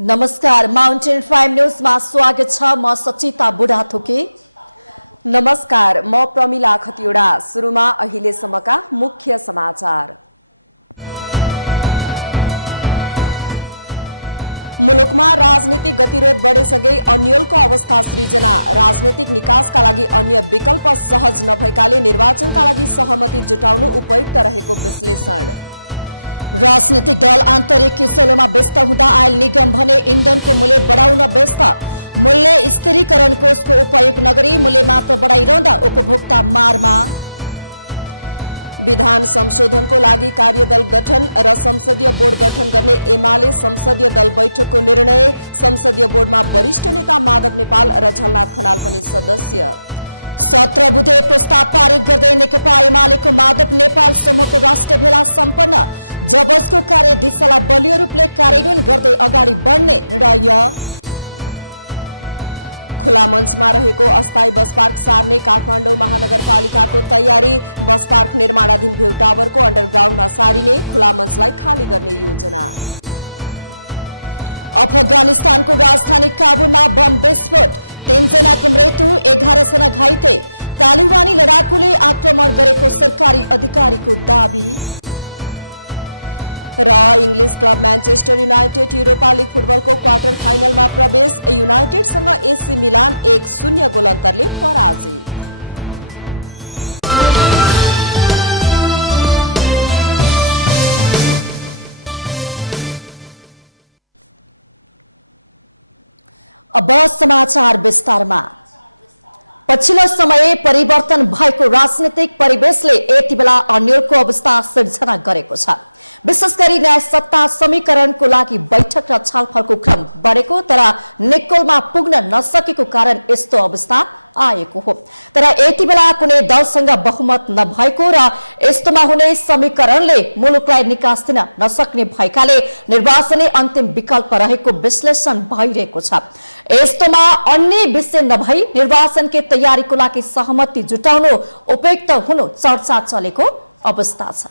नमस्कार, mountain prime न्यूजमा स्वागत छ। म सचिता बुढाथोकी। नमस्कार, म प्रमिला खतिवडा। सुरुमा अहिलेसम्मका मुख्य समाचार। मुलुकमा राजनीतिक गतिरोध बढेसँगै अन्यलको अवस्था सृजना। राजनीतिक निकासका लागि अन्य विकल्प सहज नभएकाले निर्वाचनका लागि सहमति जुटाउनु उपयुक्त रहेको विश्लेषण। राजनीतिक दल आन्तरिक किसलोमा व्यस्त हुँदा आयल निगम भने इन्धनको मूल्य बढाउन व्यस्त। मूल्य स्थिरीकरण कोषको उपयोग नगरी मूल्य मात्र बढाइरहँदा उपभोक्ता मारमा। विधान संशोधनको लागि कार्यदल गठन र संसदीय बोर्ड गठन गर्ने एमाले संसदीय दल बैठकको निर्णय। संसदीय बोर्डमा वरिष्ठ नेता माधव नेपाल र झलनाथ खनाल पनि सदस्य। 17 बुधे प्रस्ताव पारित गर्दै नेकपा एमालेको माधव नेपाल समूहको राष्ट्रिय भेला सम्पन्न। जबसको कार्य दिशालाई बलियो रूपले कार्यान्वयन गर्दै अगाडि बढ्ने निर्णय। खुला मञ्चमा रहेको अस्थायी बस पार्क सार्ने काठमाडौँ महानगरपालिकाको तयारी। बस पार्क निर्माणाधीन भ्यू टावरको अन्डरग्राउन्डमा सारिने, खुला मञ्चलाई खाली गर्ने योजना। अफगानिस्तानको राजधानी काबुलमा बम विस्फोट, 3 जनाको मृत्यु, 11 जना घाइते। तालिबानी लडाकुले आक्रमण गरेको सरकारी अधिकारीको दाबी। र English club Manchester United Europa league फुटबलको क्वार्टर फाइनलमा प्रवेश। युनाइटेडसँग एसी मिलान 1-0 गोल अन्तरले पराजित। अब समाचार विस्तारमा। पछिल्लो समय परिवर्तन भएको राजनीतिक परिवेशले यति बेला अन्यलको अवस्था सिर्जना गरेको छ। विशेष गरी न्याय सत्ता समीकरणको लागि बैठक र छलफलको क्रम बढेको तर निकोलमा पुग्न नसकेको कारण यस्तो अवस्था आएको हो। तर यति बेला कुनै दलसँग बहुमत नभएको र यस्तोमा हुने समीकरणले मुलुकलाई निकास दिन नसक्ने भएकाले निर्वाचनै अन्तिम विकल्प रहेको विश्लेषण भइरहेको छ। यस्तोमा अन्य विषय नभई निर्वाचनकै तयारीको लागि सहमति जुटाउनु उपयुक्त हुनु चर्चा चलेको अवस्था छ।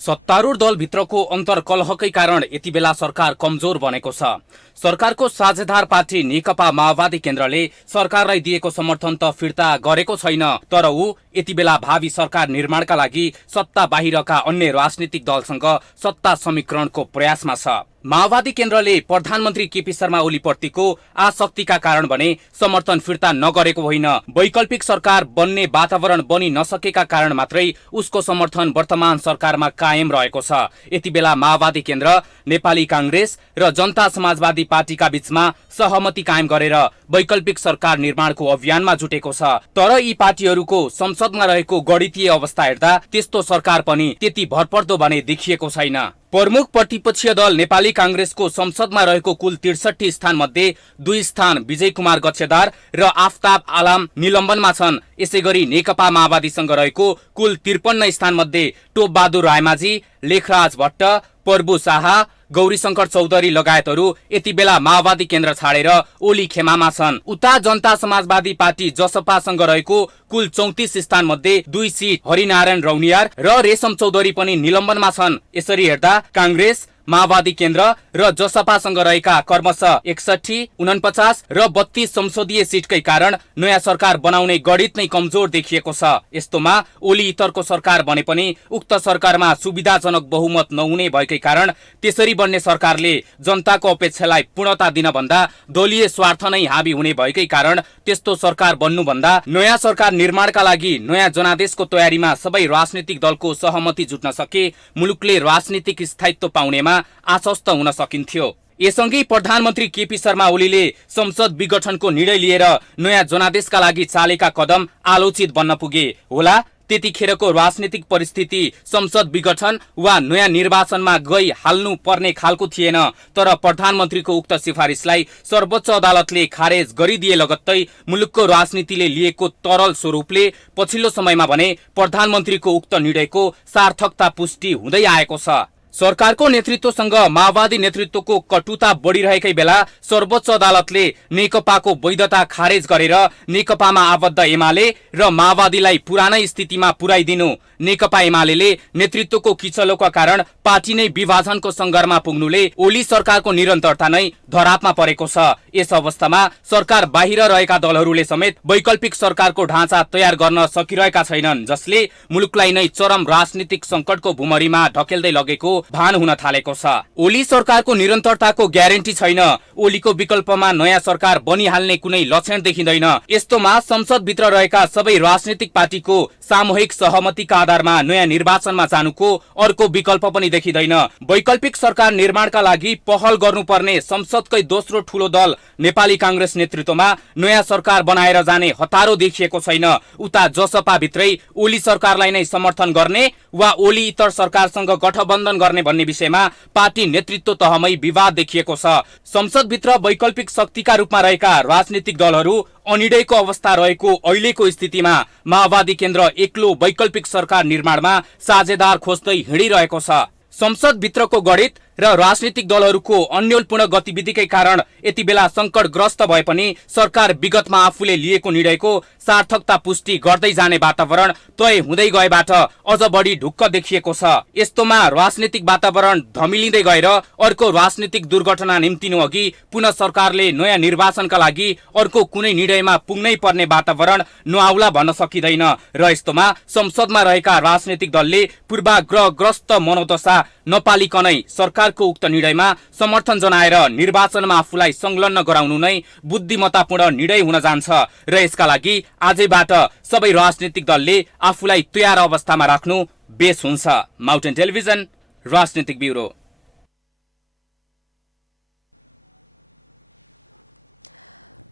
सत्तारूढ दलभित्रको अन्तर्कलहकै कारण यति बेला सरकार कमजोर बनेको छ। सरकारको साझेदार पार्टी नेकपा माओवादी केन्द्रले सरकारलाई दिएको समर्थन त फिर्ता गरेको छैन, तर ऊ यति बेला भावी सरकार निर्माणका लागि सत्ता बाहिरका अन्य राजनीतिक दलसँग सत्ता समीकरणको प्रयासमा छ। माओवादी केन्द्रले प्रधानमन्त्री केपी शर्मा ओलीप्रतिको आसक्तिका कारण भने समर्थन फिर्ता नगरेको होइन, वैकल्पिक सरकार बन्ने वातावरण बनि नसकेका कारण मात्रै उसको समर्थन वर्तमान सरकारमा कायम रहेको छ। यति बेला माओवादी केन्द्र, नेपाली कांग्रेस र जनता समाजवादी पार्टीका बीचमा सहमति कायम गरेर वैकल्पिक सरकार निर्माणको अभियानमा जुटेको छ। तर यी पार्टीहरूको संसदमा रहेको गणितीय अवस्था हेर्दा त्यस्तो सरकार पनि त्यति भरपर्दो भने देखिएको छैन। प्रमुख प्रतिपक्षीय दल नेपाली कांग्रेसको संसदमा रहेको कुल 63 स्थान मध्ये 2 स्थान विजय कुमार गच्छेदार र आफ्ताब आलाम निलम्बनमा छन्। यसैगरी नेकपा माओवादीसँग रहेको कुल 53 स्थान मध्ये टोपबहादुर रायमाझी, लेखराज भट्ट, प्रभु शाह, गौरीशंकर चौधरी लगायतहरू यति बेला माओवादी केन्द्र छाडेर ओली खेमामा छन्। उता जनता समाजवादी पार्टी जसपासँग रहेको कुल 34 स्थान मध्ये 2 सिट हरिनारायण रौनियार र रेशम चौधरी पनि निलम्बनमा छन्। यसरी हेर्दा कांग्रेस, माओवादी केन्द्र र जसपासँग रहेका क्रमशः 61, 49 र 32 संसदीय सिटकै कारण नयाँ सरकार बनाउने गणित नै कमजोर देखिएको छ। यस्तोमा ओली इतरको सरकार बने पनि उक्त सरकारमा सुविधाजनक बहुमत नहुने भएकै कारण त्यसरी बन्ने सरकारले जनताको अपेक्षालाई पूर्णता दिन भन्दा दलीय स्वार्थ नै हाबी हुने भएकै कारण त्यस्तो सरकार बन्नुभन्दा नयाँ सरकार निर्माणका लागि नयाँ जनादेशको तयारीमा सबै राजनीतिक दलको सहमति जुट्न सके मुलुकले राजनीतिक स्थायित्व पाउनेमा आश्वस्त हुन सकिन्थ्यो। यससँगै प्रधानमन्त्री केपी शर्मा ओलीले संसद विघटनको निर्णय लिएर नयाँ जनादेशका लागि चालेका कदम आलोचित बन्न पुगे होला। त्यतिखेरको राजनीतिक परिस्थिति संसद विघटन वा नयाँ निर्वाचनमा गई हाल्नु पर्ने खालको थिएन, तर प्रधानमन्त्रीको उक्त सिफारिसलाई सर्वोच्च अदालतले खारेज गरिदिए लगत्तै मुलुकको राजनीतिले लिएको तरल स्वरूपले पछिल्लो समयमा भने प्रधानमन्त्रीको उक्त निर्णयको सार्थकता पुष्टि हुँदै आएको छ। सरकारको नेतृत्वसँग माओवादी नेतृत्वको कटुता बढिरहेकै बेला सर्वोच्च अदालतले नेकपाको वैधता खारेज गरेर नेकपामा आबद्ध एमाले र माओवादीलाई पुरानै स्थितिमा पुर्याइदिनु। नेकपा एमाले नेतृत्वको किचलोका कारण पार्टी नै विभाजनको सङ्घर्षमा पुग्नुले ओली सरकारको निरन्तरता नै धरापमा परेको छ। यस अवस्थामा सरकार बाहिर रहेका दलहरूले समेत वैकल्पिक सरकारको ढाँचा तयार गर्न सकिरहेका छैनन्, जसले मुलुकलाई नै चरम राजनीतिक संकटको भुमरीमा ढकेल्दै लगेको भान हुन थालेको छ। ओली सरकारको निरन्तरताको ग्यारेन्टी छैन। ओलीको विकल्पमा नयाँ सरकार बनिहाल्ने कुनै लक्षण देखिँदैन। यस्तोमा संसदभित्र रहेका सबै राजनीतिक पार्टीको सामूहिक सहमतिका आधारमा नयाँ निर्वाचनमा जानुको अर्को विकल्प पनि देखिँदैन। वैकल्पिक सरकार निर्माणका लागि पहल गर्नुपर्ने संसदकै दोस्रो ठूलो दल नेपाली कांग्रेस नेतृत्वमा नयाँ सरकार बनाएर जाने हतारो देखिएको छैन। उता जसपा भित्रै ओली सरकारलाई नै समर्थन गर्ने वा ओली इतर सरकारसँग गठबन्धन गर्ने भन्ने विषयमा पार्टी नेतृत्व तहमै विवाद देखिएको छ। संसदभित्र वैकल्पिक शक्तिका रूपमा रहेका राजनीतिक दलहरू अनिडयको अवस्था रहेको अहिलेको स्थितिमा माओवादी केन्द्र एक्लो वैकल्पिक सरकार निर्माणमा साझेदार खोज्दै हिँडिरहेको छ। संसदभित्रको गणित र राजनीतिक दलहरूको अन्योलपूर्ण गतिविधिकै कारण यति बेला संकटग्रस्त भए पनि सरकार विगतमा आफूले लिएको निर्णयको सार्थकता पुष्टि गर्दै जाने वातावरण तय हुँदै गएबाट अझ बढी ढुक्क देखिएको छ। यस्तोमा राजनीतिक वातावरण धमिलिँदै गएर अर्को राजनीतिक दुर्घटना निम्तिनु अघि पुनः सरकारले नयाँ निर्वाचनका लागि अर्को कुनै निर्णयमा पुग्नै पर्ने वातावरण नआउला भन्न सकिँदैन र यस्तोमा संसदमा रहेका राजनीतिक दलले पूर्वाग्रहग्रस्त मनोदशा नपालिकनै सरकारको उक्त निर्णयमा समर्थन जनाएर निर्वाचनमा आफूलाई संलग्न गराउनु नै बुद्धिमत्तापूर्ण निर्णय हुन जान्छ र यसका लागि आजैबाट सबै राजनीतिक दलले आफूलाई तयार अवस्थामा राख्नु बेस हुन्छ। माउन्टेन टेलिभिजन राजनीतिक ब्युरो।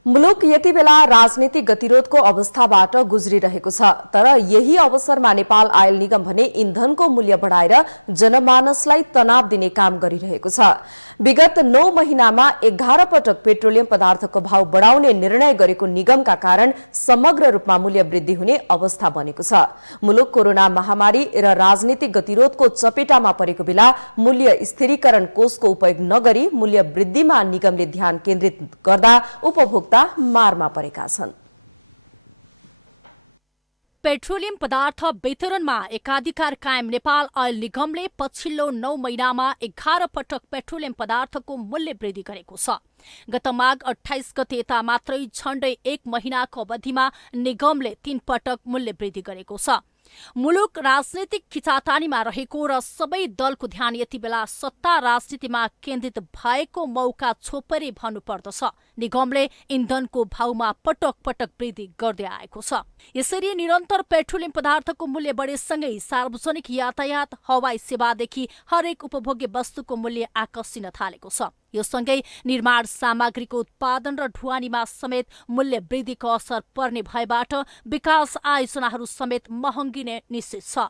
मुलुक यति बेला राजनीतिक गतिरोधको अवस्थाबाट गुज्रिरहेको छ, तर यही अवसरमा नेपाल आयल निगम भने इन्धनको मूल्य बढाएर जनमानसलाई तनाव दिने काम गरिरहेको छ। विगत 9 महिनामा 11 पटक पेट्रोलियम पदार्थको भाव बढाउने निर्णय गरेको निगमका कारण समग्र रूपमा मूल्य वृद्धि हुने अवस्था बनेको छ। मुलुक कोरोना महामारी र राजनीतिक गतिरोधको चपेटामा परेको बेला मूल्य स्थिरीकरण कोषको उपयोग नगरी मूल्य वृद्धिमा निगमले ध्यान केन्द्रित गर्दा उपभोक्ता मारमा परेका छन्। पेट्रोलियम पदार्थ वितरणमा एकाधिकार कायम नेपाल आयल निगमले पछिल्लो 9 महिनामा 11 पटक पेट्रोलियम पदार्थको मूल्य वृद्धि गरेको छ। गत माघ 28 गते यता मात्रै झण्डै 1 महिनाको अवधिमा निगमले 3 पटक मूल्य वृद्धि गरेको छ। मुलुक राजनीतिक खिचातानीमा रहेको र सबै दलको ध्यान यति बेला सत्ता राजनीतिमा केन्द्रित भएको मौका छोपरी भन्नुपर्दछ। निगमले इन्धनको भावमा पटक पटक वृद्धि गर्दै आएको छ। यसरी निरन्तर पेट्रोलियम पदार्थको मूल्य बढेसँगै सार्वजनिक यातायात, हवाई सेवादेखि हरेक उपभोग्य वस्तुको मूल्य आकर्षिन थालेको छ। यो सँगै निर्माण सामग्रीको उत्पादन र ढुवानीमा समेत मूल्य वृद्धिको असर पर्ने भएबाट विकास आयोजनाहरू समेत महँगिने निश्चित छ।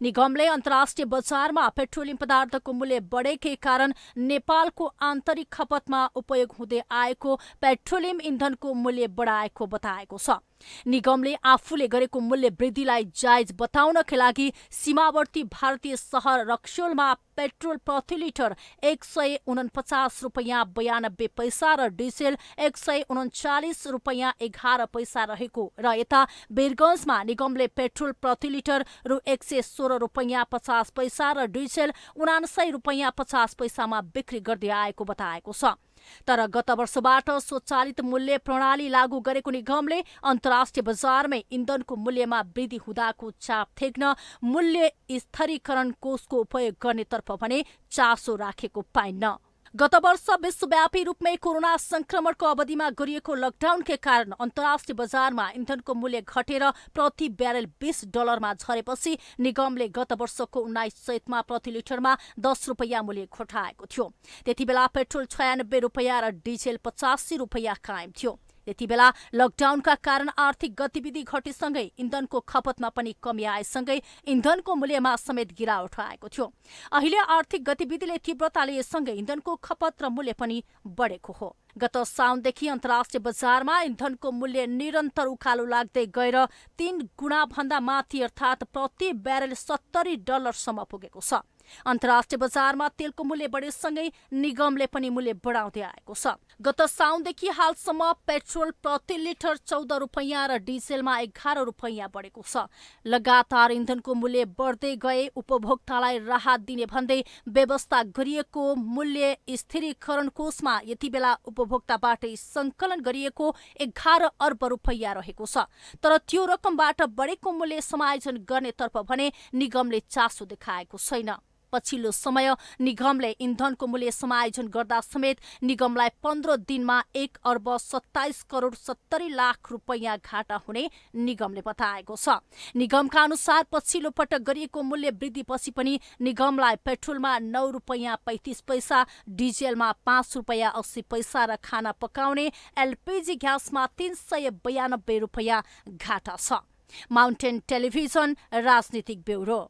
निगमले अन्तर्राष्ट्रिय बजारमा पेट्रोलियम पदार्थको मूल्य बढेकै कारण नेपालको आन्तरिक खपतमा उपयोग हुँदै आएको पेट्रोलियम इन्धनको मूल्य बढाएको बताएको छ। निगमले आफूले गरेको मूल्य वृद्धिलाई जायज बताउनका लागि सीमावर्ती भारतीय सहर रक्सोलमा पेट्रोल प्रति लिटर 149 रुपैयाँ 92 पैसा र डिजेल 139 रुपैयाँ 11 पैसा रहेको र यता वीरगञ्जमा निगमले पेट्रोल प्रति लिटर रु 116 रुपैयाँ 50 पैसा र डिजेल 79 रुपैयाँ 50 पैसामा बिक्री गर्दै आएको बताएको छ। तर गत वर्षबाट स्वचालित मूल्य प्रणाली लागू गरेको निगमले अन्तर्राष्ट्रिय बजारमै इन्धनको मूल्यमा वृद्धि हुँदाको चाप थेग्न मूल्य स्थिरीकरण कोषको उपयोग गर्नेतर्फ भने चासो राखेको पाइन्न। गत वर्ष विश्वव्यापी रूपमै कोरोना संक्रमणको अवधिमा गरिएको लकडाउनका कारण अन्तर्राष्ट्रिय बजारमा इन्धनको मूल्य घटेर प्रति ब्यारेल $20 झरेपछि निगमले गत वर्षको 19 चैतमा प्रति लिटरमा 10 रुपैयाँ मूल्य घटाएको थियो। त्यति बेला पेट्रोल 96 रुपैयाँ र डिजेल 85 रुपैयाँ कायम थियो। त्यति बेला लकडाउनका कारण आर्थिक गतिविधि घटेसँगै इन्धनको खपतमा पनि कमी आएसँगै इन्धनको मूल्यमा समेत गिरावट आएको थियो। अहिले आर्थिक गतिविधिले तीव्रता लिएसँगै इन्धनको खपत र मूल्य पनि बढेको हो। गत साउनदेखि अन्तर्राष्ट्रिय बजारमा इन्धनको मूल्य निरन्तर उकालो लाग्दै गएर 3 गुणा भन्दा माथि अर्थात् प्रति ब्यारेल $70 सम्म पुगेको छ। अन्तर्राष्ट्रिय बजारमा तेलको मूल्य बढेसँगै निगमले पनि मूल्य बढाउँदै आएको छ। गत साउनदेखि हालसम्म पेट्रोल प्रति लिटर 14 रुपैयाँ र डिजेलमा 11 रुपैयाँ बढेको छ। लगातार इन्धनको मूल्य बढ्दै गए उपभोक्तालाई राहत दिने भन्दै व्यवस्था गरिएको मूल्य स्थिरीकरण कोषमा यति बेला उपभोक्ताबाटै सङ्कलन गरिएको 11 अर्ब रुपैयाँ रहेको छ। तर त्यो रकमबाट बढेको मूल्य समायोजन गर्नेतर्फ भने निगमले चासो देखाएको छैन। पछिल्लो समय निगमले इन्धनको मूल्य समायोजन गर्दा समेत निगमलाई 15 दिनमा 1 अर्ब 27 करोड 70 लाख रुपैयाँ घाटा हुने निगमले बताएको छ। निगमका अनुसार पछिल्लो पटक गरिएको मूल्य वृद्धिपछि पनि निगमलाई पेट्रोलमा 9 रुपैयाँ 35 पैसा, डिजेलमा 5 रुपैयाँ 80 पैसा र खाना पकाउने एलपीजी ग्यासमा 392 रुपैयाँ घाटा छ। माउन्टेन टेलिभिजन राजनीतिक ब्युरो।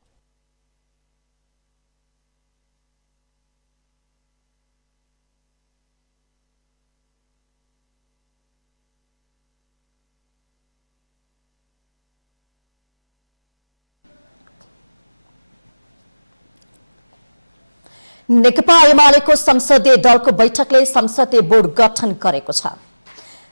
नेकपा एमालेको संसदीय दलको बैठकले संसदीय बोर्ड गठन गरेको छ।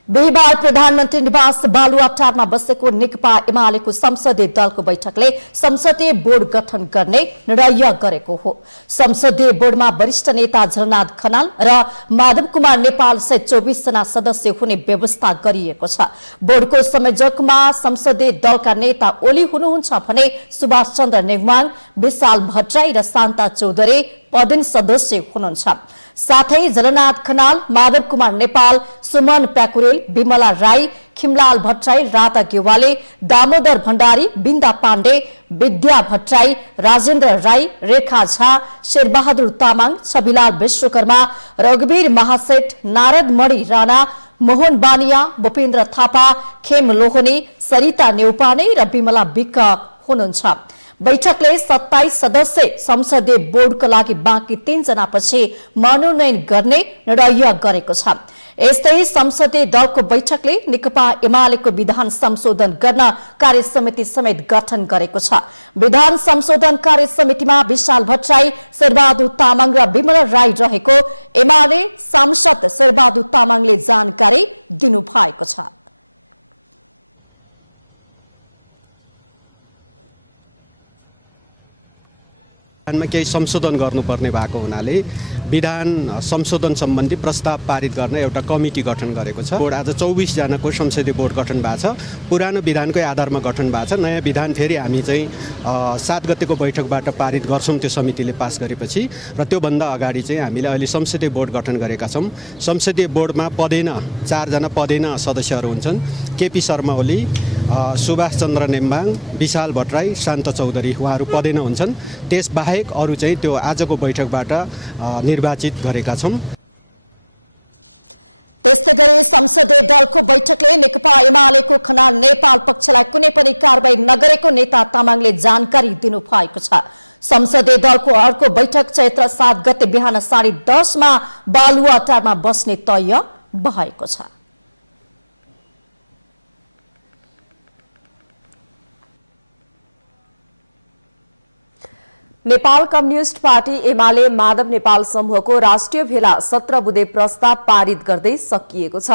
बिहिबार प्रधानमन्त्री निवास बालुवाटारमा बसेको नेकपा एमालेको संसदीय दलको बैठकले संसदीय बोर्ड गठन गर्ने निर्णय गरेको हो। संसदीय बोर्डमा वरिष्ठ नेता झलनाथ खनाल र माधव कुमार नेपाल सहित 24 जना सदस्य हुने व्यवस्था गरिएको छ। बोर्डको संयोजकमा संसदीय दलका नेता ओली हुनुहुन्छ भने सुभाष चन्द्र नेगमाङ, विशाल भट्टराई र शान्ता चौधरी पदेन सदस्य हुनुहुन्छ। साथै झलनाथ खनाल, माधव कुमार नेपाल, सुमन प्याकुरेल, विमला राई, खिमलाल भट्टराई, राधा गेवाले, दामोदर भण्डारी, बिन्दा पाण्डे, विद्या भट्टराई, राजेन्द्र राई, रेखा झा, शेरबहादुर तामाङ, छविलाल विश्वकर्मा, रघुवीर महासेठ, नारद मणि राणा, मोहन बानिया, भूपेन्द्र थापा, खेम लोहनी, सरिता नेउपाने र विमला विक हुनुहुन्छ। बैठकले 27 सदस्य संसदीय बोर्डका लागि बाँकी 3 जनापछि मनोनयन गर्ने निर्णय गरेको छ। यस्तै संसदीय दलको बैठकले नेकपा एमालेको विधान संशोधन गर्न कार्यसमिति समेत गठन गरेको छ। विधान संशोधन कार्यसमितिमा विशाल भट्टराई, शेरबहादुर तामाङ र विमला राई रहेको एमाले सांसद शेरबहादुर तामाङले जानकारी दिनुभएको छ। विधानमा केही संशोधन गर्नुपर्ने भएको हुनाले विधान संशोधन सम्बन्धी प्रस्ताव पारित गर्न एउटा कमिटी गठन गरेको छ। बोर्ड आज 24 जनाको संसदीय बोर्ड गठन भएको छ। पुरानो विधानकै आधारमा गठन भएको छ। नयाँ विधान फेरि हामी चाहिँ 7 गतेको बैठकबाट पारित गर्छौँ त्यो समितिले पास गरेपछि, र त्योभन्दा अगाडि चाहिँ हामीले अहिले संसदीय बोर्ड गठन गरेका छौँ। संसदीय बोर्डमा पदेन 4 जना पदेन सदस्यहरू हुन्छन्। केपी शर्मा ओली, सुभाष चन्द्र नेम्बाङ, विशाल भट्टराई, शान्त चौधरी उहाँहरू पदेन हुन्छन्। त्यसबाहेक अरू चाहिँ त्यो आजको बैठकबाट निर्वाचित गरेका छौँ। त्यस्तै गरी संसदीय दलको बैठकले नेकपा एमालेको खनाल नेपाल पक्षलाई कुनै पनि कारबाही नगरेको नेता तामाङले जानकारी दिनुभएको छ। संसदीय दलको अर्को बैठक चैत्र 7 गते बिहान 10:30 मा बालुवाटारमा बस्ने तय भएको छ। नेपाल कम्युनिस्ट पार्टी एमाले माधव नेपाल समूहको राष्ट्रिय भेला 17 बुँदे प्रस्ताव पारित गर्दै सकिएको छ।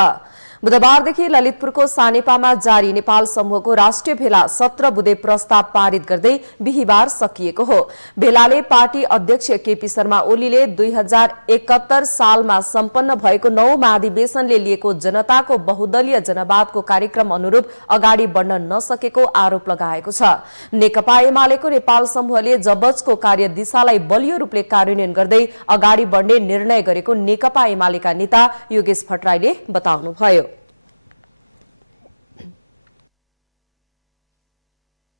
बुधबारदेखि ललितपुरको सानेपामा जारी नेपाल समूहको राष्ट्रिय भेला 17 बुँदे प्रस्ताव पारित गर्दै बिहिबार सकिएको हो। भेलाले पार्टी अध्यक्ष केपी शर्मा ओलीले 2071 सालमा सम्पन्न भएको 9 महाधिवेशनले लिएको जनताको बहुदलीय जनवादको कार्यक्रम अनुरूप अगाडि बढ्न नसकेको आरोप लगाएको छ। नेकपा एमालेको नेपाल समूहले जबजको कार्यदिशालाई बलियो रूपले कार्यान्वयन गर्दै अगाडि बढ्ने निर्णय गरेको नेकपा एमालेका नेता योगेश भट्टराईले बताउनुभयो।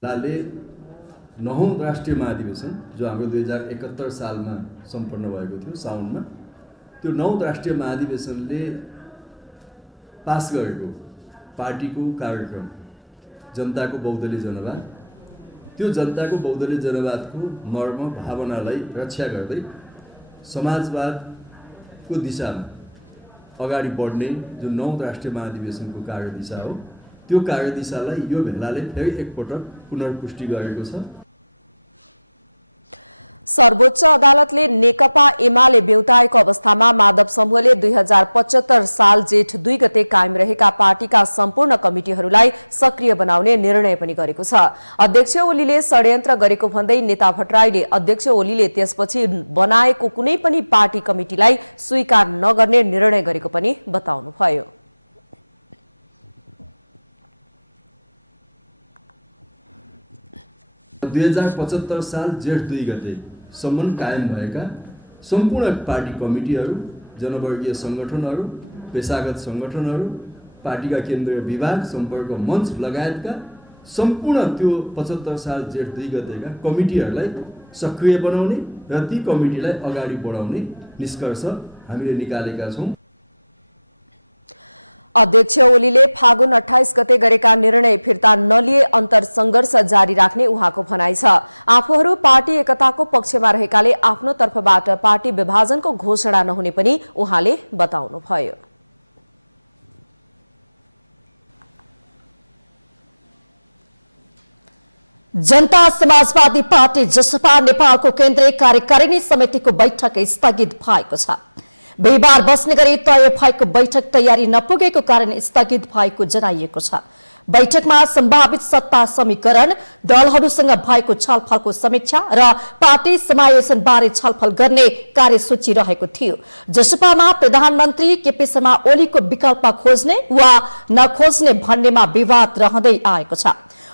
लाले 9औं राष्ट्रिय महाधिवेशन जो हाम्रो 2071 सालमा सम्पन्न भएको थियो साउनमा, त्यो 9औं राष्ट्रिय महाधिवेशनले पास गरेको पार्टीको कार्यक्रम जनताको बहुदलीय जनवाद, त्यो जनताको बहुदलीय जनवादको मर्म भावनालाई रक्षा गर्दै समाजवादको दिशामा अगाडि बढ्ने जो 9औं राष्ट्रिय महाधिवेशनको कार्यदिशा हो, त्यो कार्यदिशालाई यो भेलाले फेरि एकपटक पुनर्पुष्टि गरेको छ। सर्वोच्च अदालतले नेकपा एमाले बेउताएको अवस्थामा माधव समूहले 2075 साल जेठ 2 गते कायम रहेका पार्टीका सम्पूर्ण कमिटिहरूलाई सक्रिय बनाउने निर्णय पनि गरेको छ। अध्यक्ष ओलीले षड्यन्त्र गरेको भन्दै नेता भट्टराईले अध्यक्ष ओलीले त्यसपछि बनाएको कुनै पनि पार्टी कमिटिलाई स्वीकार नगर्ने निर्णय गरेको पनि बताउनुभयो। । 2075 साल जेठ 2 गते सम्म कायम भएका सम्पूर्ण पार्टी कमिटीहरू, जनवर्गीय सङ्गठनहरू, पेशागत सङ्गठनहरू, पार्टीका केन्द्रीय विभाग, सम्पर्क मञ्च लगायतका सम्पूर्ण त्यो 75 साल जेठ 2 गतेका कमिटीहरूलाई सक्रिय बनाउने र ती कमिटीलाई अगाडि बढाउने निष्कर्ष हामीले निकालेका छौँ। अध्यक्ष ओलीले फागुन 28 गते गरेका निर्णय फिर्ता नलिए अन्तरसङ्घर्ष जारी राख्ने उहाँको भनाइ छ। आफूहरू पार्टी एकताको पक्षमा रहेकाले आफ्नो तर्फबाट पार्टी विभाजनको घोषणा नहुने पनि उहाँले बताउनुभयो। जनता समाजवादी पार्टी जसपा नेपालको केन्द्रीय कार्यकारिणी समितिको बैठक स्थगित भएको छ। बिहिबार बस्ने गरी तय भएको बैठक तयारी नपुगेको कारण स्थगित भएको जनाइएको छ। बैठकमा सम्भावित सत्ता समीकरण, दलहरूसँग भएको छलफलको समीक्षा र पार्टी समायोजन बारे छलफल गर्ने कार्यसूची रहेको थियो। जसपामा प्रधानमन्त्री केपी शर्मा ओलीको विकल्प खोज्ने वा नखोज्ने भन्नेमा विवाद रहँदै आएको छ।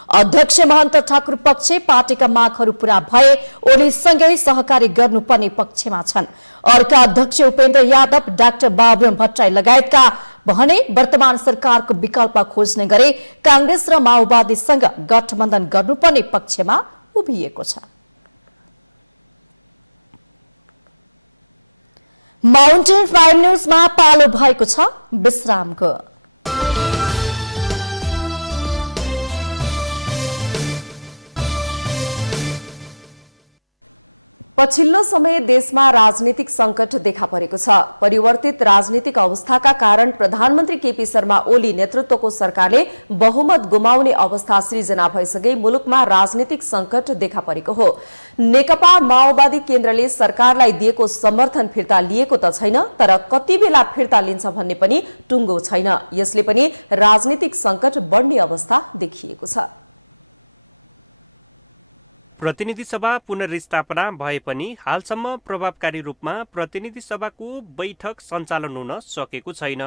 अध्यक्ष महन्त ठाकुर पक्ष पार्टीका मागहरू पूरा भए ओलीसँगै सहकारी गर्नुपर्ने पक्षमा छन्। अर्का अध्यक्ष उपेन्द्र यादव, डाक्टर बाबुराम भट्टराई लगायतका भने वर्तमान सरकारको विकल्प खोज्ने गरी कांग्रेस र माओवादीसँग गठबन्धन गर्नुपर्ने पक्षमा उभिएको छ। माउन्टेन 5 न्यूजमा पालो भएको छ विश्रामको। पछिल्लो समय देशमा राजनीतिक संकट देखा परेको छ। परिवर्तित राजनीतिक अवस्थाका कारण प्रधानमन्त्री केपी शर्मा ओली नेतृत्वको सरकारले बहुमत गुमाउने अवस्था सृजना भइसके मुलुकमा राजनीतिक संकट देखा परेको हो। नेकपा माओवादी केन्द्रले सरकारलाई दिएको समर्थन फिर्ता लिएको त छैन, तर कति बेला फिर्ता लिन्छ भन्ने पनि टुङ्गो छैन। यसले पनि राजनीतिक संकट बढ्ने अवस्था देखिएको छ। प्रतिनिधि सभा पुनर्स्थापना भए पनि हालसम्म प्रभावकारी रूपमा प्रतिनिधि सभाको बैठक सञ्चालन हुन सकेको छैन।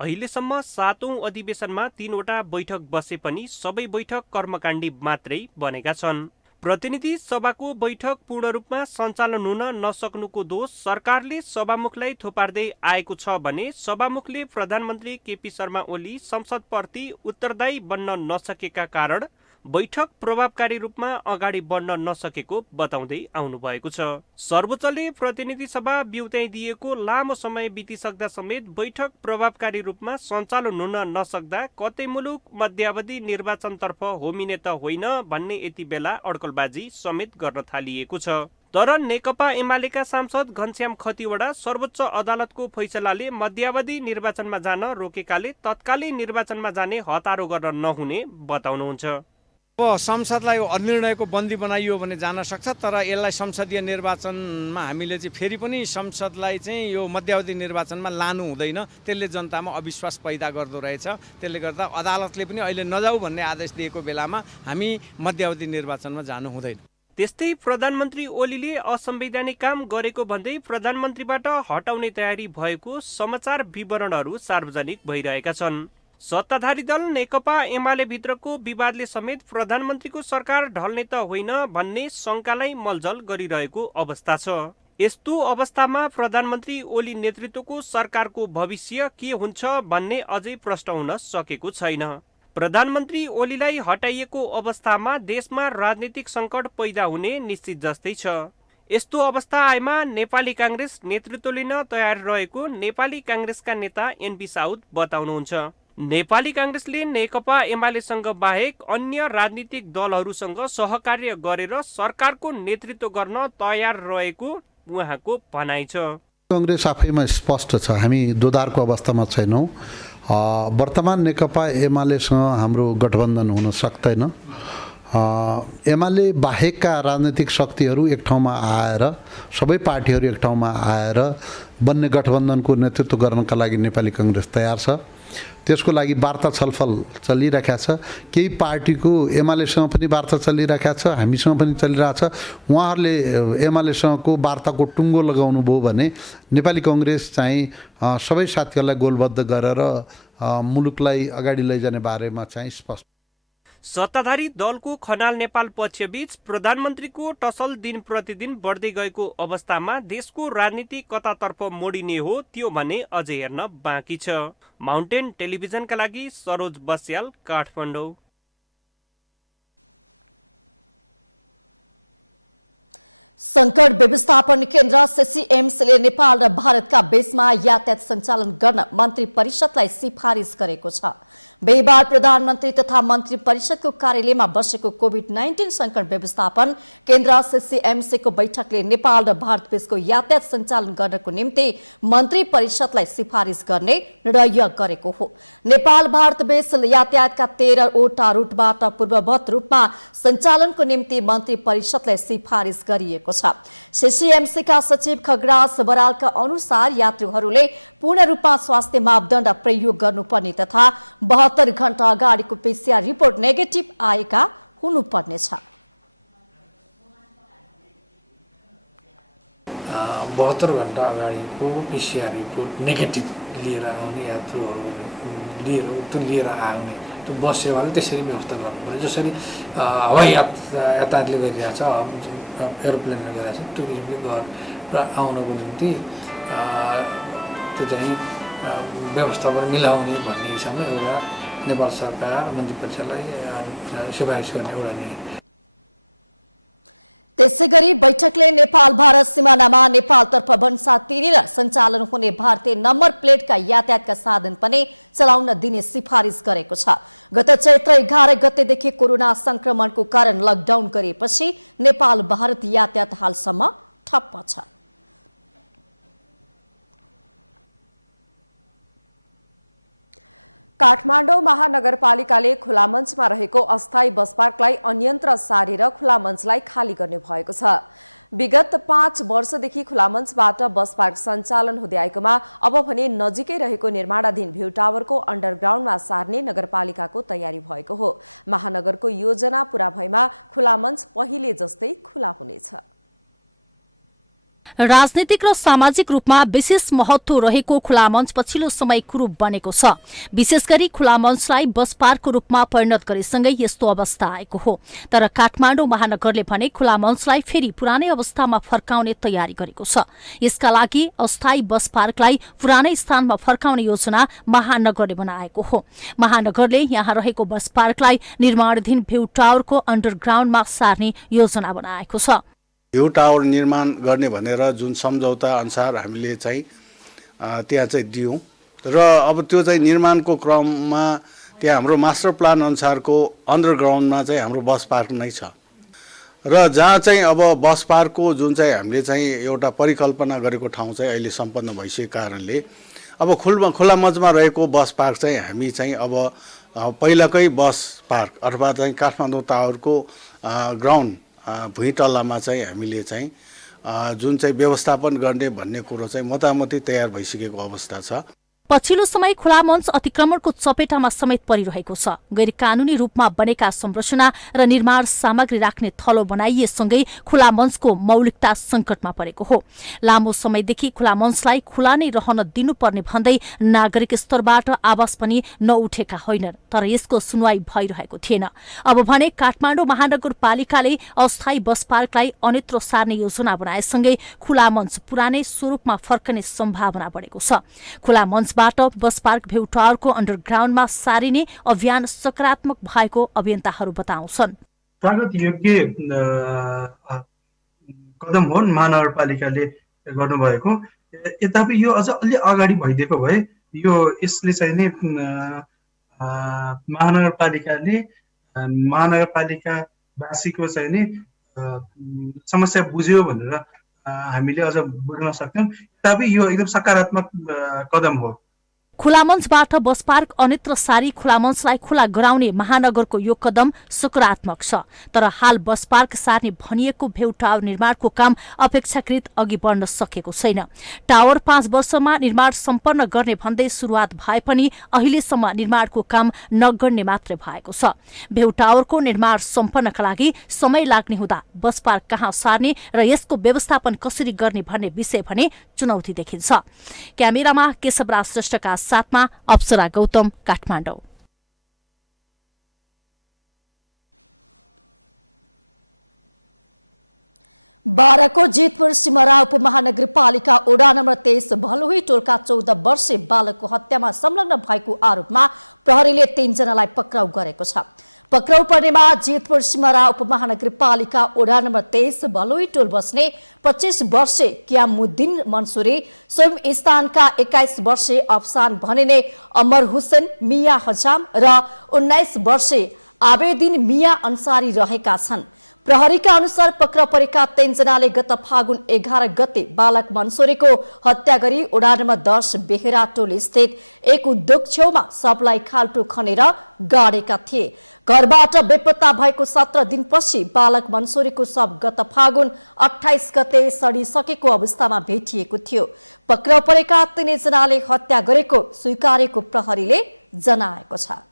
अहिलेसम्म 7औं अधिवेशनमा 3वटा बैठक बसे पनि सबै बैठक कर्मकाण्डी मात्रै बनेका छन्। प्रतिनिधि सभाको बैठक पूर्ण रूपमा सञ्चालन हुन नसक्नुको दोष सरकारले सभामुखलाई थोपार्दै आएको छ भने सभामुखले प्रधानमन्त्री केपी शर्मा ओली संसदप्रति उत्तरदायी बन्न नसकेका कारण बैठक प्रभावकारी रूपमा अगाडि बढ्न नसकेको बताउँदै आउनुभएको छ। सर्वोच्चले प्रतिनिधि सभा बिउताइदिएको लामो समय बितिसक्दा समेत बैठक प्रभावकारी रूपमा सञ्चालन हुन नसक्दा कतै मुलुक मध्यावधि निर्वाचनतर्फ होमिने त होइन भन्ने यति बेला अड्कलबाजी समेत गर्न थालिएको छ। तर नेकपा एमालेका सांसद घनश्याम खतिवडा सर्वोच्च अदालतको फैसलाले मध्यावधि निर्वाचनमा जान रोकेकाले तत्कालीन निर्वाचनमा जाने हतारो गर्न नहुने बताउनुहुन्छ। अब संसदलाई निर्णयको बन्दी बनाइयो भने जान सक्छ, तर यसलाई संसदीय निर्वाचनमा हामीले चाहिँ फेरि पनि संसदलाई चाहिँ यो मध्यावधि निर्वाचनमा लानु हुँदैन। त्यसले जनतामा अविश्वास पैदा गर्दो रहेछ। त्यसले गर्दा अदालतले पनि अहिले नजाऊ भन्ने आदेश दिएको बेलामा हामी मध्यावधि निर्वाचनमा जानु हुँदैन। त्यस्तै प्रधानमन्त्री ओलीले असंवैधानिक काम गरेको भन्दै प्रधानमन्त्रीबाट हटाउने तयारी भएको समाचार विवरणहरू सार्वजनिक भइरहेका छन्। सत्ताधारी दल नेकपा एमाले भित्रको विवादले समेत प्रधानमन्त्रीको सरकार ढल्ने त होइन भन्ने शंकालाई मलजल गरिरहेको अवस्था छ। यस्तो अवस्थामा प्रधानमन्त्री ओली नेतृत्वको सरकारको भविष्य के हुन्छ भन्ने अझै प्रश्न हुन सकेको छैन। प्रधानमन्त्री ओलीलाई हटाइएको अवस्थामा देशमा राजनीतिक संकट पैदा हुने निश्चित जस्तै छ। यस्तो अवस्था आएमा नेपाली कांग्रेस नेतृत्व लिन तयार रहेको नेपाली कांग्रेसका नेता एनपी साउद बताउनुहुन्छ। नेपाली कांग्रेसले नेकपा एमालेसँग बाहेक अन्य राजनीतिक दलहरूसँग सहकार्य गरेर सरकारको नेतृत्व गर्न तयार रहेको उहाँको भनाइ छ। कांग्रेस आफैमा स्पष्ट छ, हामी दोधारको अवस्थामा छैनौँ। वर्तमान नेकपा एमालेसँग हाम्रो गठबन्धन हुन सक्दैन। एमाले बाहेकका राजनैतिक शक्तिहरू एक ठाउँमा आएर सबै पार्टीहरू एक ठाउँमा आएर बन्ने गठबन्धनको नेतृत्व गर्नका लागि नेपाली कांग्रेस तयार छ। त्यसको लागि वार्ता छलफल चलिरहेको छ। केही पार्टीको एमालेसँग पनि वार्ता चलिरहेको छ, हामीसँग पनि चलिरहेछ। उहाँहरूले एमालेसँगको वार्ताको टुङ्गो लगाउनु भयो भने नेपाली कांग्रेस चाहिँ सबै साथीहरूलाई गोलबद्ध गरेर मुलुकलाई अगाडि लैजाने बारेमा चाहिँ स्पष्ट। सत्ताधारी दलको खनाल नेपाल पक्षबीच प्रधानमन्त्रीको टसल दिन प्रतिदिन बढ्दै गएको अवस्थामा देशको राजनीति कतातर्फ मोडिने हो त्यो भने अझै हेर्न बाँकी छ। माउन्टेन टेलिभिजनका लागि सरोज बस्याल, काठमाडौँ। संकट व्यवस्थापन केन्द्र सीसीएमसीले नेपाल र भारतका बीचमा यातायात सञ्चालन गर्न मन्त्री परिषदलाई सिफारिस गरेको छ। बिहिबार प्रधानमन्त्री तथा मन्त्री परिषदको कार्यालयमा बसेको कोभिड-19 संकट व्यवस्थापन केन्द्र सीसीएमसीको बैठकले नेपाल र भारत बीचको यातायात सञ्चालन गर्नको निम्ति मन्त्री परिषदलाई सिफारिस गर्ने निर्णय गरेको हो। नेपाल भारत बीच यातायातका 13 वटा रुटबाट पूर्ववत रूपमा सञ्चालनको निम्ति मन्त्री परिषदलाई सिफारिस गरिएको छ। सीसीएमसीका सचिव खगराज बरालका अनुसार यात्रुहरूले पूर्ण रूपमा स्वास्थ्य मापदण्ड प्रयोग गर्नुपर्ने तथा 72 घण्टा अगाडिको पीसीआर रिपोर्ट नेगेटिभ आएका हुनुपर्नेछ। 72 घण्टा अगाडिको पीसीआर रिपोर्ट नेगेटिभ लिएर आउने यात्रुहरू लिएर आउने त्यो बस सेवाले त्यसरी व्यवस्था गर्नु पर्यो। जसरी हवाई यातायातले गरिरहेछ, एरोप्लेनले गरिरहेछ, त्यो किसिमले गरेर आउनको निम्ति त्यो चाहिँ व्यवस्थापन मिलाउने भन्ने हिसाबले एउटा नेपाल सरकार मन्त्री परिषदलाई सिफारिस गर्ने एउटा निर्णय। त्यसैगरी बैठकले नेपाल भारत सिमानामा नेपालतर्फ भन्सा तिरेर सञ्चालन हुने भारतीय नम्बर प्लेटका यातायातका साधन पनि चलाउन दिने सिफारिस गरेको छ। गत चैत्र 11 गतेदेखि कोरोना संक्रमणको कारण लकडाउन गरिएपछि नेपाल भारत यातायात हालसम्म ठप्प छ। काठमाडौँ महानगरपालिकाले खुला मञ्चमा रहेको अस्थायी बस पार्कलाई अन्यन्त्र सारेर खुला मञ्चलाई खाली गर्ने भएको छ। विगत 5 वर्षदेखि खुला मञ्चबाट बस पार्क सञ्चालन हुँदै आएकोमा अब भने नजिकै रहेको निर्माणाधीन भ्यू टावरको अन्डरग्राउन्डमा सार्ने नगरपालिकाको तयारी भएको हो। महानगरको योजना पूरा भएमा खुला मञ्च पहिले जस्तै खुला हुनेछ। राजनीतिक र सामाजिक रूपमा विशेष महत्व रहेको खुला मञ्च पछिल्लो समय कुरूप बनेको छ। विशेष गरी खुला मञ्चलाई बस पार्कको रूपमा परिणत गरेसँगै यस्तो अवस्था आएको हो। तर काठमाडौँ महानगरले भने खुला मञ्चलाई फेरि पुरानै अवस्थामा फर्काउने तयारी गरेको छ। यसका लागि अस्थायी बस पार्कलाई पुरानै स्थानमा फर्काउने योजना महानगरले बनाएको हो। महानगरले यहाँ रहेको बस पार्कलाई निर्माणाधीन भ्यू टावरको अन्डरग्राउन्डमा सार्ने योजना बनाएको छ। भ्यू टावर निर्माण गर्ने भनेर जुन सम्झौता अनुसार हामीले चाहिँ त्यहाँ चाहिँ दियौँ र अब त्यो चाहिँ निर्माणको क्रममा त्यहाँ हाम्रो मास्टर प्लान अनुसारको अन्डरग्राउन्डमा चाहिँ हाम्रो बस पार्क नै छ र जहाँ चाहिँ अब बस पार्कको जुन चाहिँ हामीले चाहिँ एउटा परिकल्पना गरेको ठाउँ चाहिँ अहिले सम्पन्न भइसकेको कारणले अब खुला मञ्चमा रहेको बस पार्क चाहिँ हामी चाहिँ अब पहिलाकै बस पार्क अथवा चाहिँ काठमाडौँ टावरको ग्राउन्ड भुइँतल्लामा चाहिँ हामीले चाहिँ जुन चाहिँ व्यवस्थापन गर्ने भन्ने कुरो चाहिँ मोटामोटी तयार भइसकेको अवस्था छ। पछिल्लो समय खुला मञ्च अतिक्रमणको चपेटामा समेत परिरहेको छ। गैर कानूनी रूपमा बनेका संरचना र निर्माण सामग्री राख्ने थलो बनाइएसँगै खुला मञ्चको मौलिकता संकटमा परेको हो। लामो समयदेखि खुला मञ्चलाई खुला नै रहन दिनुपर्ने भन्दै नागरिक स्तरबाट आवाज पनि नउठेका होइनन्, तर यसको सुनवाई भइरहेको थिएन। अब भने काठमाडौँ महानगरपालिकाले अस्थायी बस पार्कलाई अन्यत्र सार्ने योजना बनाएसँगै खुला मञ्च पुरानै स्वरूपमा फर्कने सम्भावना बढेको छ। खुला मञ्च बस पार्क भ्यू टावरको अन्डरग्राउन्डमा सारिने अभियान सकारात्मक भएको अभियन्ताहरू बताउँछन्। स्वागत योग्य कदम हो महानगरपालिकाले गर्नुभएको। यद्यपि यो अझ अलि अगाडि भइदिएको भए यो यसले चाहिँ नि महानगरपालिकावासीको चाहिँ नि समस्या बुझ्यो भनेर हामीले अझ बुझ्न सक्छौँ। तथापि यो एकदम सकारात्मक कदम हो। खुला मञ्चबाट बस पार्क अन्यत्र सारी खुला मञ्चलाई खुला गराउने महानगरको यो कदम सकारात्मक छ, तर हाल बस पार्क सार्ने भनिएको भेउ टावर निर्माणको काम अपेक्षाकृत अघि बढ्न सकेको छैन। टावर 5 वर्षमा निर्माण सम्पन्न गर्ने भन्दै सुरुवात भए पनि अहिलेसम्म निर्माणको काम नगर्ने मात्रै भएको छ। भेउ टावरको निर्माण सम्पन्नका लागि समय लाग्ने हुँदा बस पार्क कहाँ सार्ने र यसको व्यवस्थापन कसरी गर्ने भन्ने विषय भने चुनौती देखिन्छ। क्यामेरामा केशवराज श्रेष्ठका साथमा अप्सरा गौतम, काठमाडौँ। बाराको जितपुर सिमरा उपमहानगरपालिका वडा नम्बर 23 भलुही टोलका 14 वर्षीय बालकको हत्यामा संलग्न भएको आरोपमा प्रहरीले 3 जनालाई पक्राउ गरेको छ। पक्राउ पर्नेमा जितपुर सिमरा उपमहानगरपालिका वडा नम्बर 23 भलुही टोल बस्ने 25 वर्षीय कियामुद्दिन मंसूरी, स्वयं स्थानका 21 वर्षीय अफसान भनिने अमर हुसैन मिया हजाम र 19 वर्षीय आबेदिन मिया अन्सारी रहेका छन्। प्रहरीका अनुसार पक्राउ परेका 3 जनाले गत फागुन 11 गते बालक मंसूरीको हत्या गरी वडा नम्बर 10 बेहेरा टोल स्थित एक उद्योग छेउमा सबलाई खाल्टो खनेर गाडेका थिए। घरबाट बेपत्ता भएको 17 दिनपछि बालक मंसूरीको शव गत फागुन 28 गते सडिसकेको अवस्थामा भेटिएको थियो। पक्राउ परेका 3 जनाले हत्या गरेको स्वीकारेको प्रहरीले जनाएको छ।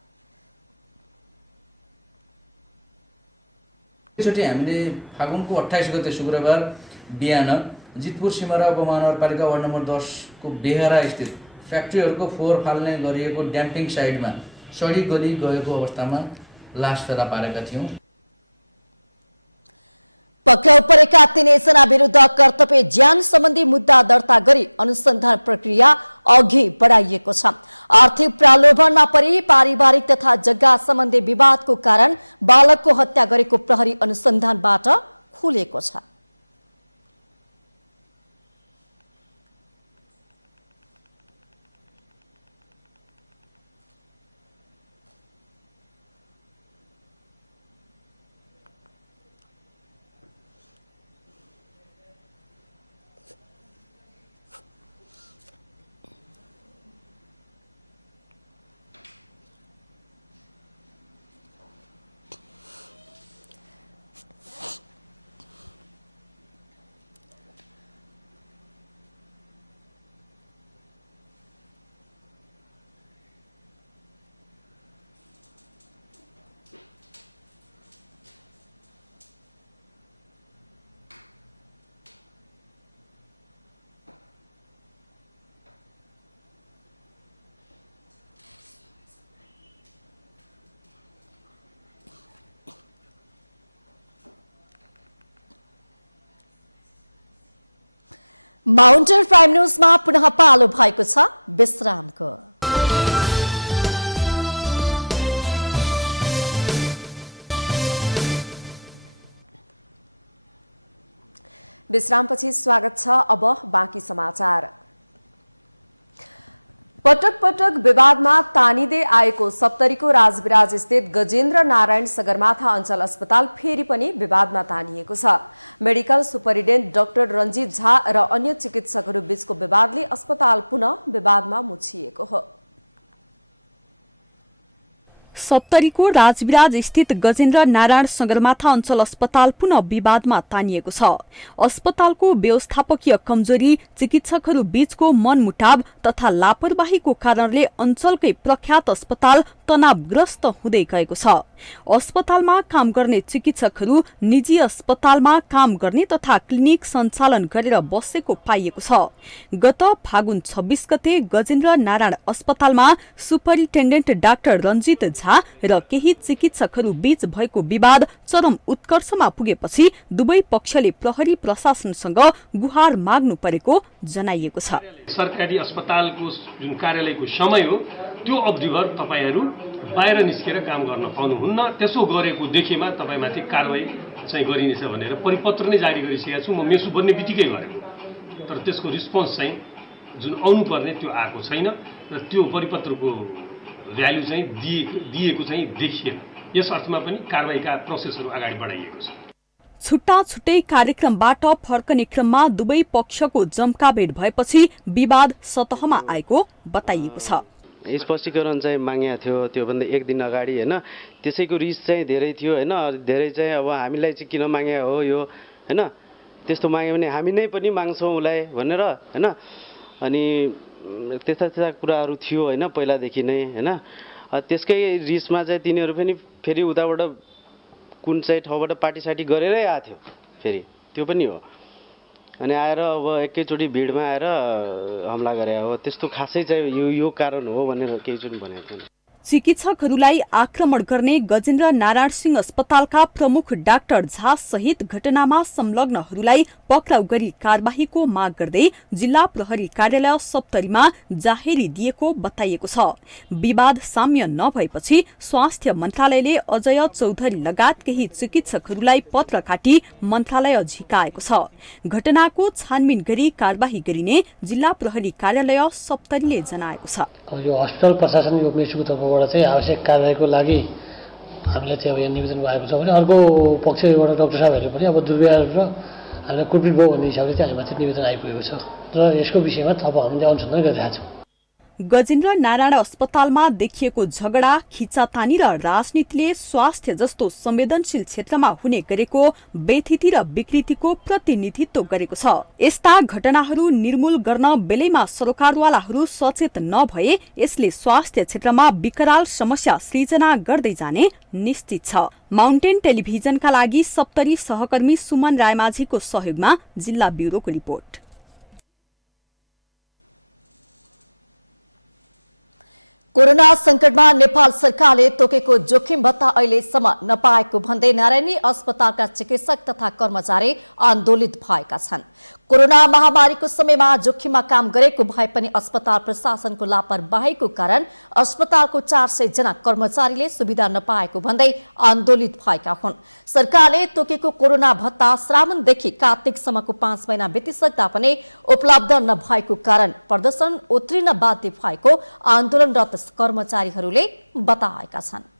एकचोटि हामीले फागुनको 28 गते शुक्रबार बिहान जितपुर सिमरा उपमहानगरपालिका वार्ड नम्बर 10 को बेहरा स्थित फ्याक्ट्रीहरूको फोहोर फाल्ने गरिएको ड्याम्पिङ साइडमा सडी गली गएको अवस्थामा लास फेला पारेका थियौं। पक्राउ परेका 3 जना विरुद्ध कर्तव्य ज्यान सम्बन्धी मुद्दा दर्ता गरी अनुसन्धान प्रक्रिया अघि बढाइएको छ। आर्थिक प्रलोभनमा परि पारिवारिक तथा जग्गा सम्बन्धी विवादको कारण बालकको हत्या गरेको प्रहरी अनुसन्धानबाट खुलेको छ। माउन्टेन प्राइम न्यूजमा पुनः पालो भएको छ विश्रामको। विश्रामपछि स्वागत छ। अब बाँकी समाचार। पटक पटक विवादमा तानिँदै आएको सप्तरीको राजविराज स्थित गजेन्द्र नारायण सगरमाथा अञ्चल अस्पताल फेरि पनि विवादमा तानिएको छ। Medical superintendent doctor Ranjit Jha र अन्य चिकित्सकहरू बीचको विवादले अस्पताल पुनः विवादमा मुछिएको हो। सप्तरीको राजविराज स्थित गजेन्द्र नारायण सगरमाथा अञ्चल अस्पताल पुनः विवादमा तानिएको छ। अस्पतालको व्यवस्थापकीय कमजोरी, चिकित्सकहरू बीचको मनमुटाव तथा लापरवाहीको कारणले अञ्चलकै प्रख्यात अस्पताल तनावग्रस्त हुँदै गएको छ। अस्पतालमा काम गर्ने चिकित्सकहरू निजी अस्पतालमा काम गर्ने तथा क्लिनिक सञ्चालन गरेर बसेको पाइएको छ। गत फागुन 26 गते गजेन्द्र नारायण अस्पतालमा सुपरिन्टेन्डेन्ट डाक्टर रञ्जित झा र केही चिकित्सकहरू बीच भएको विवाद चरम उत्कर्षमा पुगेपछि दुवै पक्षले प्रहरी प्रशासनसँग गुहार माग्नु परेको जनाइएको छ। सरकारी अस्पतालको जुन कार्यालयको समय हो त्यो अवधिभर तपाईहरू बाहिर निस्केर काम गर्न पाउनुहुन्न। त्यसो गरेको देखेमा तपाईमाथि कारबाही चाहिँ गरिनेछ भनेर परिपत्र नै जारी गरिसकेको छु। म मेसु बन्ने बित्तिकै गरेको, तर त्यसको रिस्पोन्स चाहिँ जुन आउनुपर्ने त्यो आएको छैन र त्यो परिपत्रको भ्यालु चाहिँ दिएको चाहिँ देखिएन। यस अर्थमा पनि कारबाहीका प्रोसेसहरू अगाडि बढाइएको छ। छुट्टा छुट्टै कार्यक्रमबाट फर्कने क्रममा दुवै पक्षको जम्काभेट भएपछि विवाद सतहमा आएको बताइएको छ। स्पष्टीकरण चाहिँ मागेको थियो त्योभन्दा एक दिन अगाडि होइन त्यसैको रिस चाहिँ धेरै थियो होइन धेरै चाहिँ अब हामीलाई चाहिँ किन मागेको हो यो होइन त्यस्तो माग्यो भने हामी नै पनि माग्छौँ उसलाई भनेर होइन अनि त्यस्ता कुराहरू थियो होइन पहिलादेखि नै होइन त्यसकै रिसमा चाहिँ तिनीहरू पनि फेरि उताबाट कुन चाहिँ ठाउँबाट पार्टी गरेरै आएको थियो फेरि त्यो पनि हो अनि आएर अब एकैचोटि भिडमा आएर हमला गरे हो त्यस्तो खासै चाहिँ यो कारण हो भनेर केहीचोटि भनेको थिएन। चिकित्सकहरूलाई आक्रमण गर्ने गजेन्द्र नारायण सिंह अस्पतालका प्रमुख डाक्टर झा सहित घटनामा संलग्नहरूलाई पक्राउ गरी कारबाहीको माग गर्दै जिल्ला प्रहरी कार्यालय सप्तरीमा जाहेरी दिएको बताइएको छ। विवाद साम्य नभएपछि स्वास्थ्य मन्त्रालयले अजय चौधरी लगायत केही चिकित्सकहरूलाई पत्र काटी मन्त्रालय झिकाएको छ। घटनाको छानबिन गरी कारबाही गरिने जिल्ला प्रहरी कार्यालय सप्तरीले जनाएको छ। यो हस्पिटल प्रशासन यो मेसुको तर्फबाट चाहिँ आवश्यक कारबाहीको लागि हामीलाई चाहिँ अब यहाँ निवेदन भएको छ भने अर्को पक्षबाट डाक्टर साहबहरूले पनि अब दुर्व्यवहार र हामीलाई कुटपिट भयो भन्ने हिसाबले चाहिँ हामीमाथि निवेदन आइपुगेको छ र यसको विषयमा थप हामीले अनुसन्धान गरिरहेका छौँ। गजेन्द्र नारायण अस्पतालमा देखिएको झगडा खिचातानी र राजनीतिले स्वास्थ्य जस्तो संवेदनशील क्षेत्रमा हुने गरेको बेथिति र विकृतिको प्रतिनिधित्व गरेको छ। यस्ता घटनाहरू निर्मूल गर्न बेलैमा सरकारवालाहरू सचेत नभए यसले स्वास्थ्य क्षेत्रमा विकराल समस्या सृजना गर्दै जाने निश्चित छ। माउन्टेन टेलिभिजनका लागि सप्तरी सहकर्मी सुमन रायमाझीको सहयोगमा जिल्ला ब्युरोको रिपोर्ट। कोरोना संकटमा नेपाल सरकारले तोकेको जोखिम भत्ता अहिलेसम्म नपाएको भन्दै नारायणी अस्पतालका चिकित्सक तथा कर्मचारी आन्दोलित भएका छन्। कोरोना महामारीको समयमा जोखिममा काम गरेको भए पनि अस्पताल प्रशासनको लापरवाहीको कारण अस्पतालको 400 जना कर्मचारीले सुविधा नपाएको भन्दै आन्दोलित भएका हुन्। सरकारले तोकेको कोरोना भत्ता श्रावणदेखि कार्तिकसम्मको 5 महिना बितिसक्दा पनि उपलब्ध नभएको कारण प्रदर्शन उत्रिन बाध्य भएको आन्दोलनरत कर्मचारीहरूले बताएका छन्।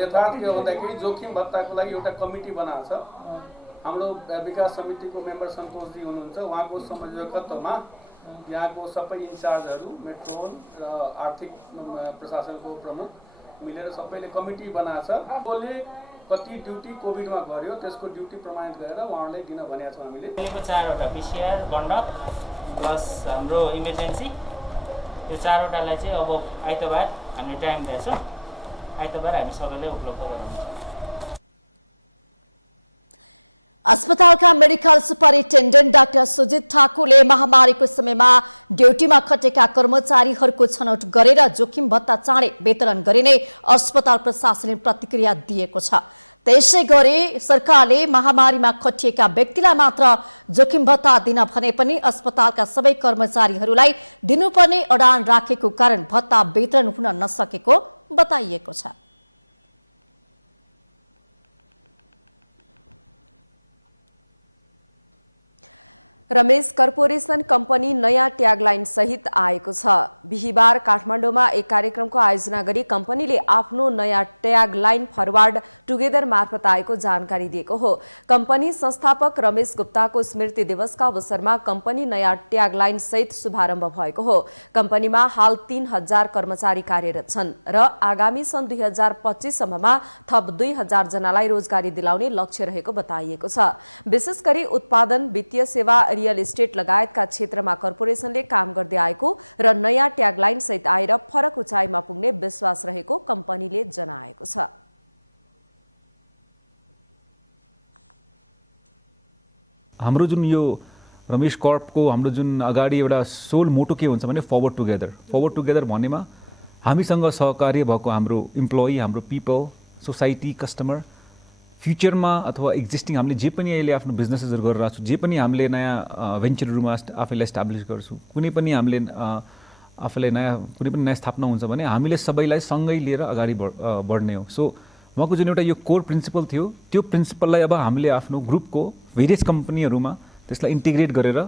यथार्थ के हो भन्दाखेरि जोखिम भत्ताको लागि एउटा कमिटी बनाएको छ। हाम्रो विकास समितिको मेम्बर सन्तोषजी हुनुहुन्छ, उहाँको संयोजकत्वमा यहाँको सबै इन्चार्जहरू मेट्रोन र आर्थिक प्रशासनको प्रमुख मिलेर सबैले कमिटी बनाएको छ। कसले कति ड्युटी कोभिडमा गर्यो त्यसको ड्युटी प्रमाणित गरेर उहाँहरूलाई दिन भनेको छौँ हामीले। अहिलेको 4वटा पिसिआर गण्डक प्लस हाम्रो इमर्जेन्सी यो 4वटालाई चाहिँ अब आइतबार हामीले टाइम दिएछ, आइतबार हामी सबैलाई उपलब्ध गराउँछौँ। अस्पतालका मेडिकल सुपरिन्टेन्डेन्ट डाक्टर सुजित ठाकुरले महामारीको समयमा ड्युटीमा खटेका कर्मचारीहरूको छनौट गरेर जोखिम भत्ता चाँडै वितरण गरिने अस्पताल प्रशासनले प्रतिक्रिया दिएको छ। त्यसै गरी सरकारले महामारीमा खटिएका व्यक्तिलाई मात्र जोखिम भत्ता दिन भने पनि अस्पतालका सबै कर्मचारीहरूलाई दिनुपर्ने अडान राखेको कारण भत्ता वितरण हुन नसकेको बताइएको छ। रमेश कर्पोरेसन कम्पनी नयाँ ट्यागलाइन सहित आएको छ। बिहिबार काठमाडौँमा एक कार्यक्रमको आयोजना गरी कम्पनीले आफ्नो नयाँ ट्यागलाइन फरवर्ड टुगेदर मार्फत आएको जानकारी दिएको हो। कम्पनी संस्थापक रमेश गुप्ताको स्मृति दिवसका अवसरमा कम्पनी नयाँ ट्यागलाइन सहित शुभारम्भ भएको हो। कम्पनीमा हाल 3000 कर्मचारी कार्यरत छन् र आगामी सन् 2025 सम्ममा थप 2000 जनालाई रोजगारी दिलाउने लक्ष्य रहेको बताइएको छ। विशेष गरी उत्पादन, वित्तीय सेवा, रियल इस्टेट लगायतका क्षेत्रमा कर्पोरेसनले काम गर्दै आएको र नयाँ ट्यागलाइन सहित आएर फरक उचाइमा पुग्ने विश्वास रहेको कम्पनीले जनाएको छ। हाम्रो जुन यो रमेश कर्पको हाम्रो जुन अगाडि एउटा सोल मोटो के हुन्छ भने फरवर्ड टुगेदर भनेमा हामीसँग सहकार्य भएको हाम्रो इम्प्लोइ, हाम्रो पिपल, सोसाइटी, कस्टमर फ्युचरमा अथवा एक्जिस्टिङ हामीले जे पनि अहिले आफ्नो बिजनेसेसहरू गरिरहेको छु, जे पनि हामीले नयाँ भेन्चरहरूमा आफैलाई इस्टाब्लिस गर्छौँ, कुनै पनि हामीले आफूले कुनै पनि नयाँ स्थापना हुन्छ भने हामीले सबैलाई सँगै लिएर अगाडि बढ्ने हो। सो उहाँको जुन एउटा यो कोर प्रिन्सिपल थियो त्यो प्रिन्सिपललाई अब हामीले आफ्नो ग्रुपको भेरियस कम्पनीहरूमा त्यसलाई इन्टिग्रेट गरेर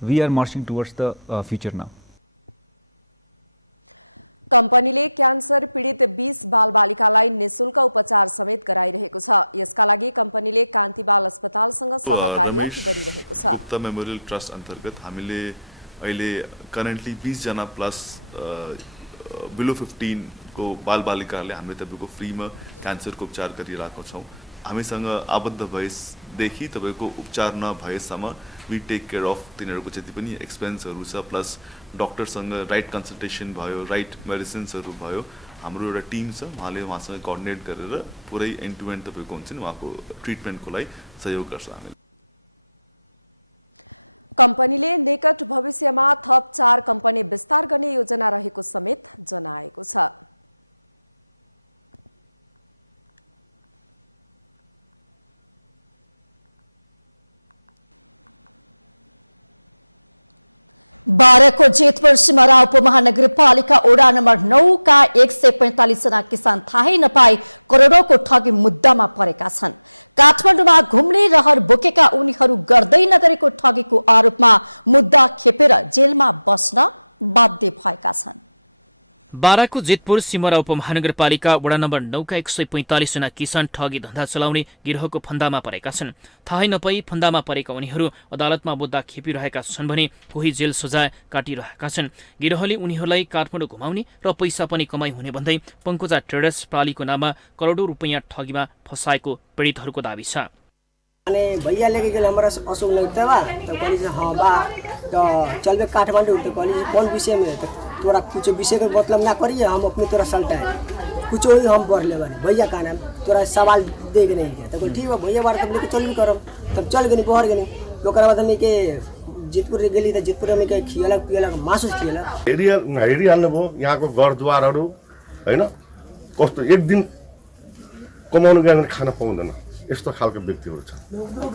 we are marching towards the future now. कम्पनीले क्यान्सर पीडित 20 बालबालिकालाई निशुल्क उपचार समेत गराइरहेको छ। यसका लागि कम्पनीले कान्ति बाल अस्पतालसँग सहकार्य गरिरहेको छ। गुप्ता मेमोरियल ट्रस्ट अन्तर्गत हामीले अहिले करेन्टली 20 जना प्लस बिलो 15 को बालबालिकाहरूले हामीले तपाईँको फ्रीमा क्यान्सरको उपचार गरिरहेको छौँ। हामीसँग आबद्ध भएदेखि तपाईँको उपचार नभएसम्म वी टेक केयर अफ तिनीहरूको जति पनि एक्सपेन्सहरू छ, प्लस डक्टरसँग राइट कन्सल्टेसन भयो, राइट मेडिसिन्सहरू भयो। हाम्रो एउटा टिम छ, उहाँले उहाँसँग कोअर्डिनेट गरेर पुरै एन्ड टु एन्ड तपाईँको हुन्छ नि उहाँको ट्रिटमेन्टको लागि सहयोग गर्छ हामीले। कम्पनीले निकट भविष्यमा थप 4 कम्पनी विस्तार गर्ने योजना रहेको समेत जनाएको छ। बाह्रको जेतपुर सिमरा उपमहानगरपालिका वडा नम्बर 9 का 145 जना किसान थाहै नपाई करोडौंको ठगी मुद्दामा परेका छन्। काठमाडौँमा घुम्ने रहर बोकेका उनीहरू गर्दै नगरेको ठगीको आरोपमा मुद्दा खेपेर जेलमा बस्न बाध्य भएका छन्। बाराको जेतपुर सिमरा उपमहानगरपालिका वडा नम्बर 9 का 145 जना किसान ठगी धन्दा चलाउने गिरोहको फन्दामा परेका छन्। थाहै नपाई फन्दामा परेका उनीहरू अदालतमा मुद्दा खेपिरहेका छन् भने कोही जेल सजाय काटिरहेका छन्। गिरोहले उनीहरूलाई काठमाडौँ घुमाउने र पैसा पनि कमाई हुने भन्दै पङ्कोजा ट्रेडर्स प्रालीको नाममा करोडौं रुपैयाँ ठगीमा फसाएको पीडितहरूको दाबी छ। भैया लेके गेल हमरा अशोक लगता बा तो कहली से हां बा तो चलबे काठमांडू तो कहली से कौन विषय में तो तोरा कुछ विषय के मतलब ना करिए, हम अपने तोरा सल्टा है कुछ ही हम पढ़ ले बानी भैया का नाम तोरा सवाल दे के नहीं है। तो कहली ठीक बा भैया बार तब लेके चल भी करम, तब चल गनी बहर गनी। ओकरा बाद हम के जितपुर गेली त जितपुर में के खियला पियला मासु खियला हेरी हाल्नु भयो। यहाँको घरद्वारहरू हैन कस्तो एक दिन कमाउनु गयो भने खान पाउँदैन, यस्तो खालको व्यक्तिहरू छ।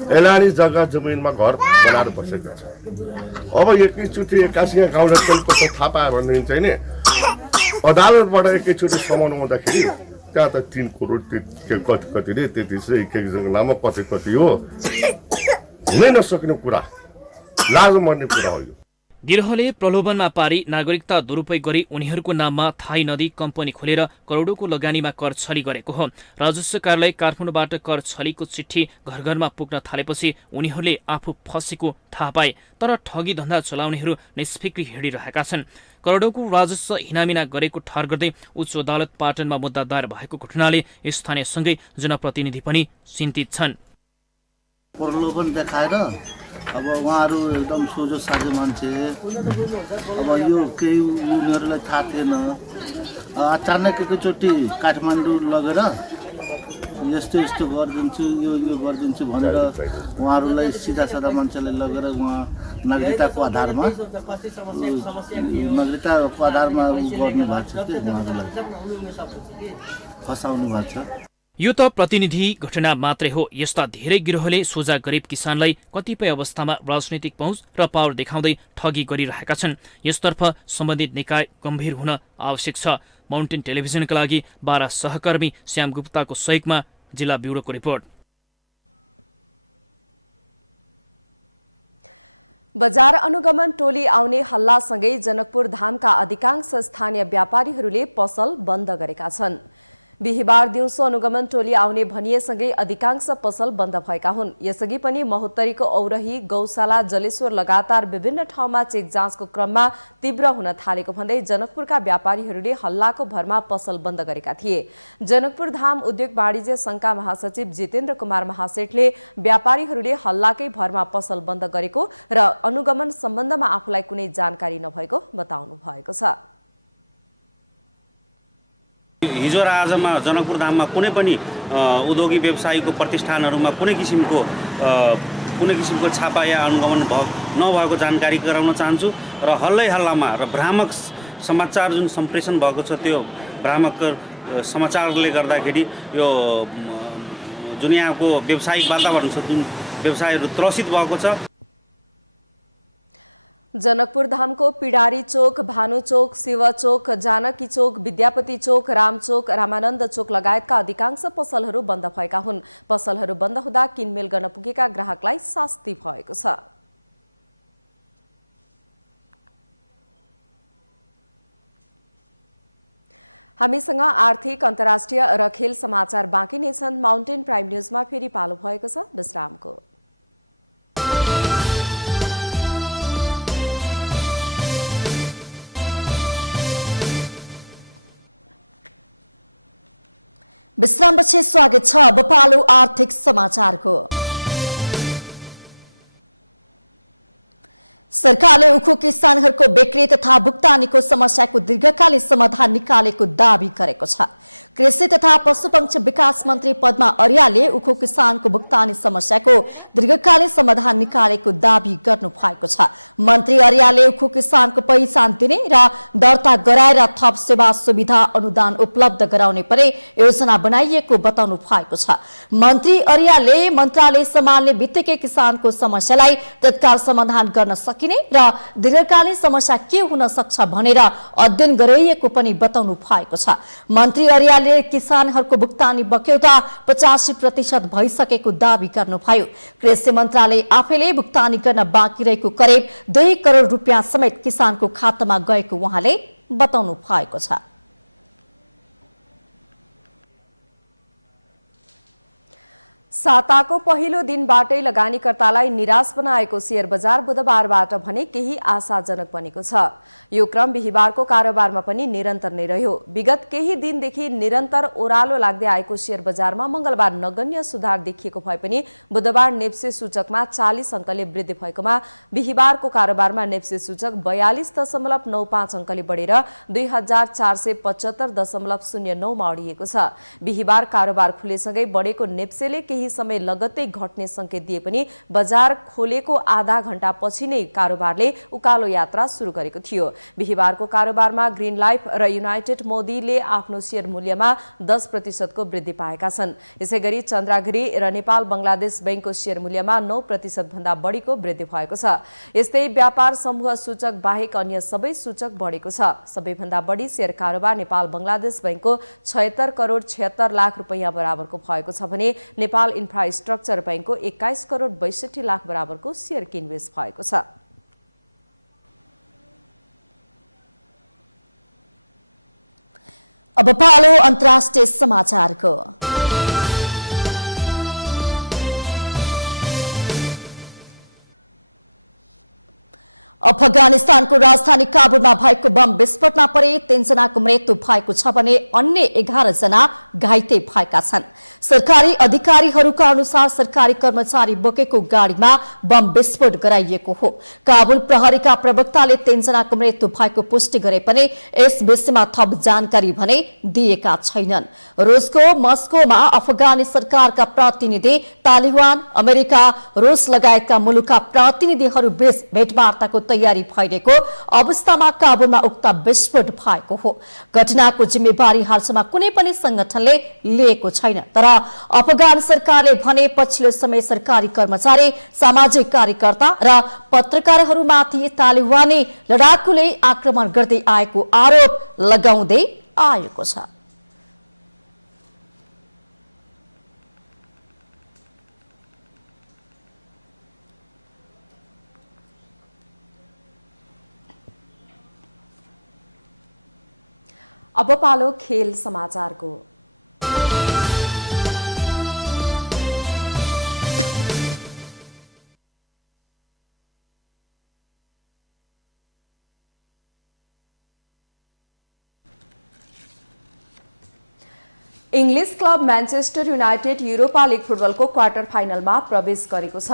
एलानी जग्गा जमिनमा घर बनाएर बसेको छ। अब एकैचोटि 81 गाउँले कस्तो थाहा पायो भने चाहिँ नि अदालतबाट एकैचोटि सम्मान आउँदाखेरि त्यहाँ त 3 करोड कति रे त्यति चाहिँ एकजनाको नाममा कति हो हुनै नसक्ने कुरा, लाज मर्ने कुरा हो यो। गिरोहले प्रलोभनमा पारी नागरिकता दुरुपयोग गरी उनीहरूको नाममा थाहै नदी कम्पनी खोलेर करोडौंको लगानीमा कर छली गरेको हो। राजस्व कार्यालय काठमाडौँबाट कर छलीको चिठी घर घरमा पुग्न थालेपछि उनीहरूले आफू फसेको थाहा पाए, तर ठगी धन्दा चलाउनेहरू निष्फिक्री हिँडिरहेका छन्। करोडौंको राजस्व हिनामिना गरेको ठहर गर्दै उच्च अदालत पाटनमा मुद्दा दायर भएको घटनाले स्थानीयसँगै जनप्रतिनिधि पनि चिन्तित छन्। प्रलोभन देखाएर अब उहाँहरू एकदम सोझो साझो मान्छे, अब यो केही उनीहरूलाई थाहा थिएन, अचानक एकैचोटि काठमाडौँ लगेर यस्तो यस्तो गरिदिन्छु यो गरिदिन्छु भनेर उहाँहरूलाई सिधा साधा मान्छेलाई लगेर उहाँ नागरिकताको आधारमा गर्नु भएको छ कि उहाँहरूलाई फसाउनु भएको छ। यो त प्रतिनिधि घटना मात्रै हो। यस्ता धेरै गिरोहले सोझा गरिब किसानलाई कतिपय अवस्थामा राजनैतिक पहुँच र पावर देखाउँदै ठगी गरिरहेका छन्। यसतर्फ सम्बन्धित निकाय गम्भीर हुन आवश्यक छ। माउन्टेन टेलिभिजनका लागि बारा सहकर्मी श्याम गुप्ताको सहयोगमा जिल्ला ब्युरोको रिपोर्ट। बजार अनुगमन टोली आउने हल्लासँगै जनकपुर धामका अधिकांश स्थानीय व्यापारीहरूले पसल बन्द गरेका छन्। बिहिबार दिउँसो अनुगमन टोली आउने भनिएसँगै अधिकांश पसल बन्द भएका हुन्। यसअघि पनि महोत्तरीको औरही, गौशाला, जलेश्वर लगातार विभिन्न ठाउँमा चेक जाँचको क्रममा तीव्र हुन थालेको भन्दै जनकपुरका व्यापारीहरूले हल्लाको भरमा पसल बन्द गरेका थिए। जनकपुर धाम उद्योग वाणिज्य संघका महासचिव जितेन्द्र कुमार महासेठले व्यापारीहरूले हल्लाकै भरमा पसल बन्द गरेको र अनुगमन सम्बन्धमा आफूलाई कुनै जानकारी नभएको बताउनु भएको छ। हिजो र आजमा जनकपुर धाममा कुनै पनि उद्योगिक व्यवसायीको प्रतिष्ठानहरूमा कुनै किसिमको छापा या अनुगमन नभएको जानकारी गराउन चाहन्छु। र हल्लामा र भ्रामक समाचार जुन सम्प्रेषण भएको छ त्यो भ्रामक समाचारले गर्दाखेरि यो जुन यहाँको व्यावसायिक वातावरण छ जुन व्यवसायहरू त्रसित भएको छ। जनकपुर धामको पिडारी चोक, भानु चोक, शिव चोक, जानकी चोक, विद्यापति चोक, राम चोक, रामानन्द चोक लगायतका अधिकांश पसलहरू बन्द भएका हुन्। पसलहरू बन्द हुँदा किनमेल गर्न पुगेका ग्राहकलाई शास्ति भएको छ। हामीसँग आर्थिक, अन्तर्राष्ट्रिय र खेल समाचार बाँकी नै छन्। माउन्टेन प्राइम न्युजमा फेरि पालो भएको छ विश्रामको। विश्रामपछि स्वागत छ। अब पालो आर्थिक समाचारको। सरकारले उखु किसानहरूको बिक्री तथा भुक्तानीको समस्याको दीर्घकालीन समाधान निकालेको दावी गरेको छ। कृषि तथा पशुपक्षी विकास मन्त्री पद्मा अर्यालले उखु किसानको भुक्तानी समस्याको दीर्घकालीन समाधान निकालेको दावी गर्नु भएको छ। मन्त्री अर्यालले उखु किसानको पहिचान दिने र दर्ता गराएर थप सेवा सुविधा अनुदान उपलब्ध गराउने पनि योजना बनाइएको बताउनु भएको छ। मन्त्री अर्यालले मन्त्रालय सम्हाल्ने बित्तिकै किसानको समस्यालाई तत्काल समाधान गर्न सकिने र दीर्घकालीन समस्या के हुन सक्छ भनेर अध्ययन गरिएको पनि बताउनु भएको छ। मन्त्री अर्यालले किसानहरूको भुक्तानी बक्यौता 85% भइसकेको दावी गर्नुभयो। कृषि मन्त्रालय आफैले भुक्तानी गर्न बाँकी रहेको करिब 2 करोड रुपियाँ समेत किसानको खातामा गएको उहाँले बताउनु भएको छ। साताको पहिलो दिनबाटै लगानीकर्तालाई निराश बनाएको शेयर बजार बुधबारबाट भने केही आशाजनक बनेको छ। यो क्रम बिहीबारको कारोबारमा पनि निरन्तर नै रह्यो। विगत केही दिनदेखि निरन्तर ओह्रालो लाग्दै आएको शेयर बजारमा मंगलबार नगण्य सुधार देखिएको भए पनि बुधबार नेप्से सूचकमा 40 अङ्कले वृद्धि भएकोमा बिहीबारको कारोबारमा नेप्से सूचक 42.95 अङ्कले बढेर 2475.09 मा अडिएको छ। बिहीबार कारोबार खुलेसँगै बढेको नेप्सेले केही समय लगत्तै घट्ने संकेत दिए पनि बजार खोलेको आधा घण्टा पछि नै कारोबारले उकालो यात्रा सुरु गरेको थियो। बिहीबारको कारोबारमा ग्रीन लाइफ र युनाइटेड मोदीले आफ्नो शेयर मूल्यमा 10% को वृद्धि पाएका छन्। यसैगरी चन्द्रागिरी र नेपाल बंगलादेश बैंकको शेयर मूल्यमा 9% भन्दा बढीको वृद्धि भएको छ। यस्तै व्यापार समूह सूचक बाहेक अन्य सबै सूचक बढेको छ। सबैभन्दा बढी शेयर कारोबार नेपाल बंगलादेश बैंकको 76 करोड 76 लाख रुपैयाँ बराबरको भएको छ भने नेपाल इन्फ्रास्ट्रक्चर बैंकको 21 करोड 62 लाख बराबरको शेयर किनबेच भएको छ। अब पालो अन्तर्राष्ट्रिय समाचारको। अफगानिस्तानको राजधानी काबुलमा भएको बम विस्फोटमा परि 3 जनाको मृत्यु भएको छ भने अन्य 11 जना घाइते भएका छन्। सरकारी अधिकारीहरूका अनुसार सरकारी कर्मचारी बोकेको गाडीमा बम विस्फोट गराइएको हो। काबुल प्रहरीका प्रवक्ताले 3 जनाको मृत्यु भएको पुष्टि गरे पनि यस विषयमा थप जानकारी भने दिएका छैनन्। रुसको मस्कोमा अफगानी सरकारका प्रतिनिधि, तालिबान, अमेरिका, रुस लगायतका मुलुकका प्रतिनिधिहरू बीच भेटवार्ताको तयारी भइरहेको अवस्थामा काबुलमा उक्त विस्फोट भएको हो। घटनाको जिम्मेवारी हालसम्म कुनै पनि संगठनले लिएको छैन। तर अफगान सरकारले भने पछिल्लो समय सरकारी कर्मचारी, सामाजिक कार्यकर्ता र पत्रकारहरूमाथि तालिबानी लडाकुले आक्रमण गर्दै आएको आरोप लगाउँदै आएको छ। अब पालो खेल समाचारको। English club Manchester United Europa league फुटबलको क्वार्टर फाइनलमा प्रवेश गरेको छ।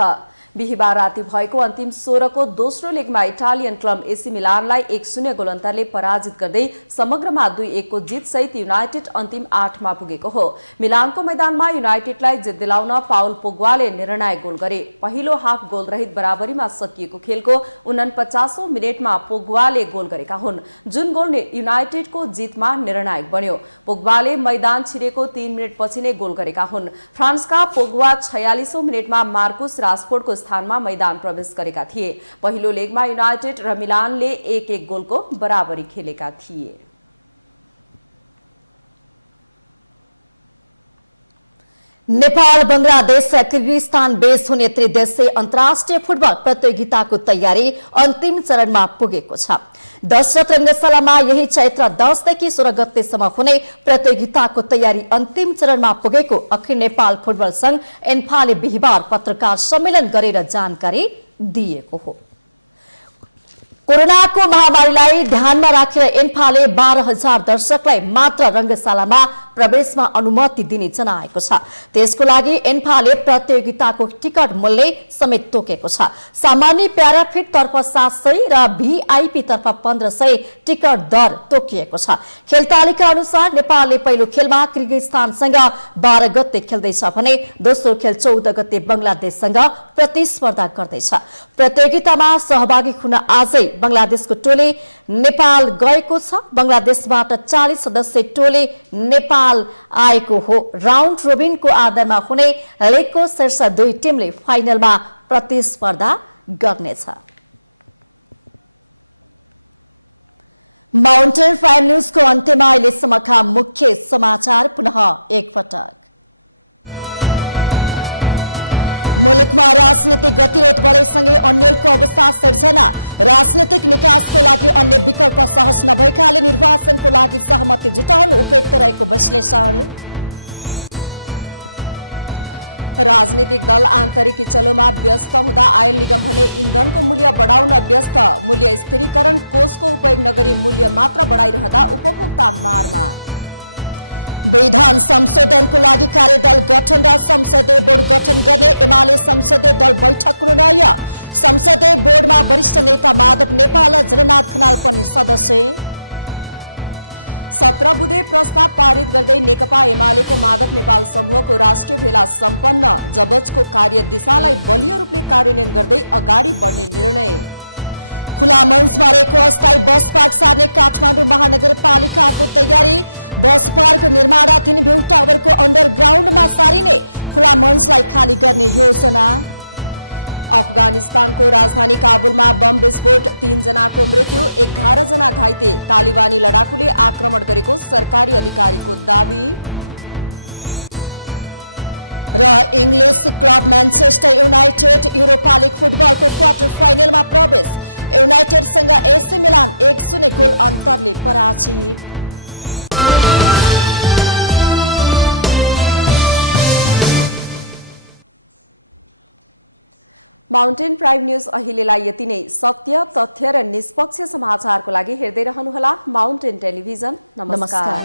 बिहीबार राति भएको अन्तिम 16 को दोस्रो लेगमा इटालियन क्लब एसी मिलानलाई 1-0 गोल अन्तरले पराजित गर्दै समग्रमा 2-1 को जित सहित युनाइटेड अन्तिम 8 मा पुगेको हो। मिलानको मैदानमा युनाइटेडलाई जित दिलाउन पाउल पोग्बाले निर्णायक गोल गरे। पहिलो हाफ गोल रहित बराबरीमा सकिएको खेलको 49औं मिनेटमा पोग्बाले गोल गरेका हुन्, जुन गोल युनाइटेडको जितमा निर्णायक बन्यो। पोग्बाले मैदान छिरे पुगेको 3 मिनेटपछि नै गोल गरेका हुन्। फ्रान्सका पोग्बा 46औं मिनेटमा मार्कुस रासफोर्डको स्थानमा मैदान प्रवेश गरेका थिए। पहिलो लेगमा युनाइटेड र मिलानले 1-1 गोलको बराबरी खेलेका थिए। नेपाल, बंगलादेश र किर्गिस्तान बीच हुने त्रिदेशीय अन्तर्राष्ट्रिय फुटबल प्रतियोगिताको तयारी अन्तिम चरणमा पुगेको छ। दशरथ रंगशालामा यही चैत्र 10 देखि 16 गतेसम्म हुने प्रतियोगिताको तयारी अन्तिम चरणमा पुगेको अखिल नेपाल फुटबल संघ एन्फाले बिहिबार पत्रकार सम्मेलन गरेर जानकारी दिएको हो। कोरोनाको महामारीलाई ध्यानमा राखेर एन्फाले 12,000 दर्शकलाई मात्र रंगशालामा प्रवेशमा अनुमति दिने जनाएको छ। त्यसको लागि एन्फाले प्रतियोगिताको टिकट मूल्य समेत तोकेको छ। सामान्य प्याराफिट तर्फ 700 र भीआईपी तर्फ 1500 टिकट दर तोकिएको छ। खेल तालिका अनुसार नेपालले पहिलो खेलमा किर्गिस्तानसँग 12 गते खेल्दैछ भने दोस्रो खेल 14 गते बंगलादेशसँग प्रतिस्पर्धा गर्दैछ। प्रतियोगितामा सहभागी हुन आजै बंगलादेशको टोली नेपाल गएको छ। बंगलादेशबाट 40 सदस्य टोली नेपाल आएको हो। राउन्ड रोबिनको आधारमा हुने लेगको शीर्ष 2 टिमले फाइनलमा प्रतिस्पर्धा गर्नेछ। माउन्टेन प्राइम न्यूजको अन्त्यमा अहिलेसम्मका मुख्य समाचार पुनः एकपटक। मुलुकमा राजनीतिक गतिरोध बढेसँगै अन्यलको अवस्था सिर्जना। राजनीतिक निकासको लागि अन्य विकल्प सहज नभएकाले निर्वाचनको लागि सहमति जुटाउनु उपयुक्त रहेको विश्लेषण। राजनीतिक दल आन्तरिक चलोमा व्यस्त हुँदा आयल निगम भने इन्धनको मूल्य बढाउन व्यस्त। मूल्य स्थिरीकरण कोषको उपयोग नगरी मूल्य मात्र बढाइरहँदा उपभोक्ता मारमा। विधान संशोधनको लागि कार्यदल गठन र संसदीय बोर्ड गठन गर्ने एमाले संसदीय दल बैठक निर्णय। संसदीय बोर्डमा वरिष्ठ नेता माधव नेपाल र जगन्नाथ खनाल पनि सदस्य। 17 बुँदे प्रस्ताव पारित गर्दै नेकपा एमालेको माधव नेपाल समूहको राष्ट्रिय भेला सम्पन्न। जबजको कार्य दिशालाई बलियो रूपले कार्यान्वयन गर्दै अगाडि बढ्ने निर्णय। खुला मञ्चमा रहेको अस्थायी बस पार्क सार्ने काठमाडौँ महानगरपालिकाको तयारी। बस पार्क निर्माणाधीन भ्यू टावरको अन्डरग्राउन्डमा सारिने खुला मञ्चलाई खाली गर्ने योजना। अफगानिस्तानको राजधानी काबुलमा बम विस्फोट, 3 जनाको मृत्यु, 11 जना घाइते। तालिबानी लडाकुले आक्रमण गरेको सरकारी अधिकारीको दावी। र English club Manchester United Europa league फुटबलको क्वार्टर फाइनलमा प्रवेश। युनाइटेडसँग एसी मिलान 1-0 गोल अन्तरले पराजित। माउन्टेन प्राइम न्यूज अहिलेलाई यति नै। सत्य, तथ्य र निष्पक्ष समाचारको लागि हेर्दै रहनुहोला माउन्टेन टेलिभिजन। नमस्कार।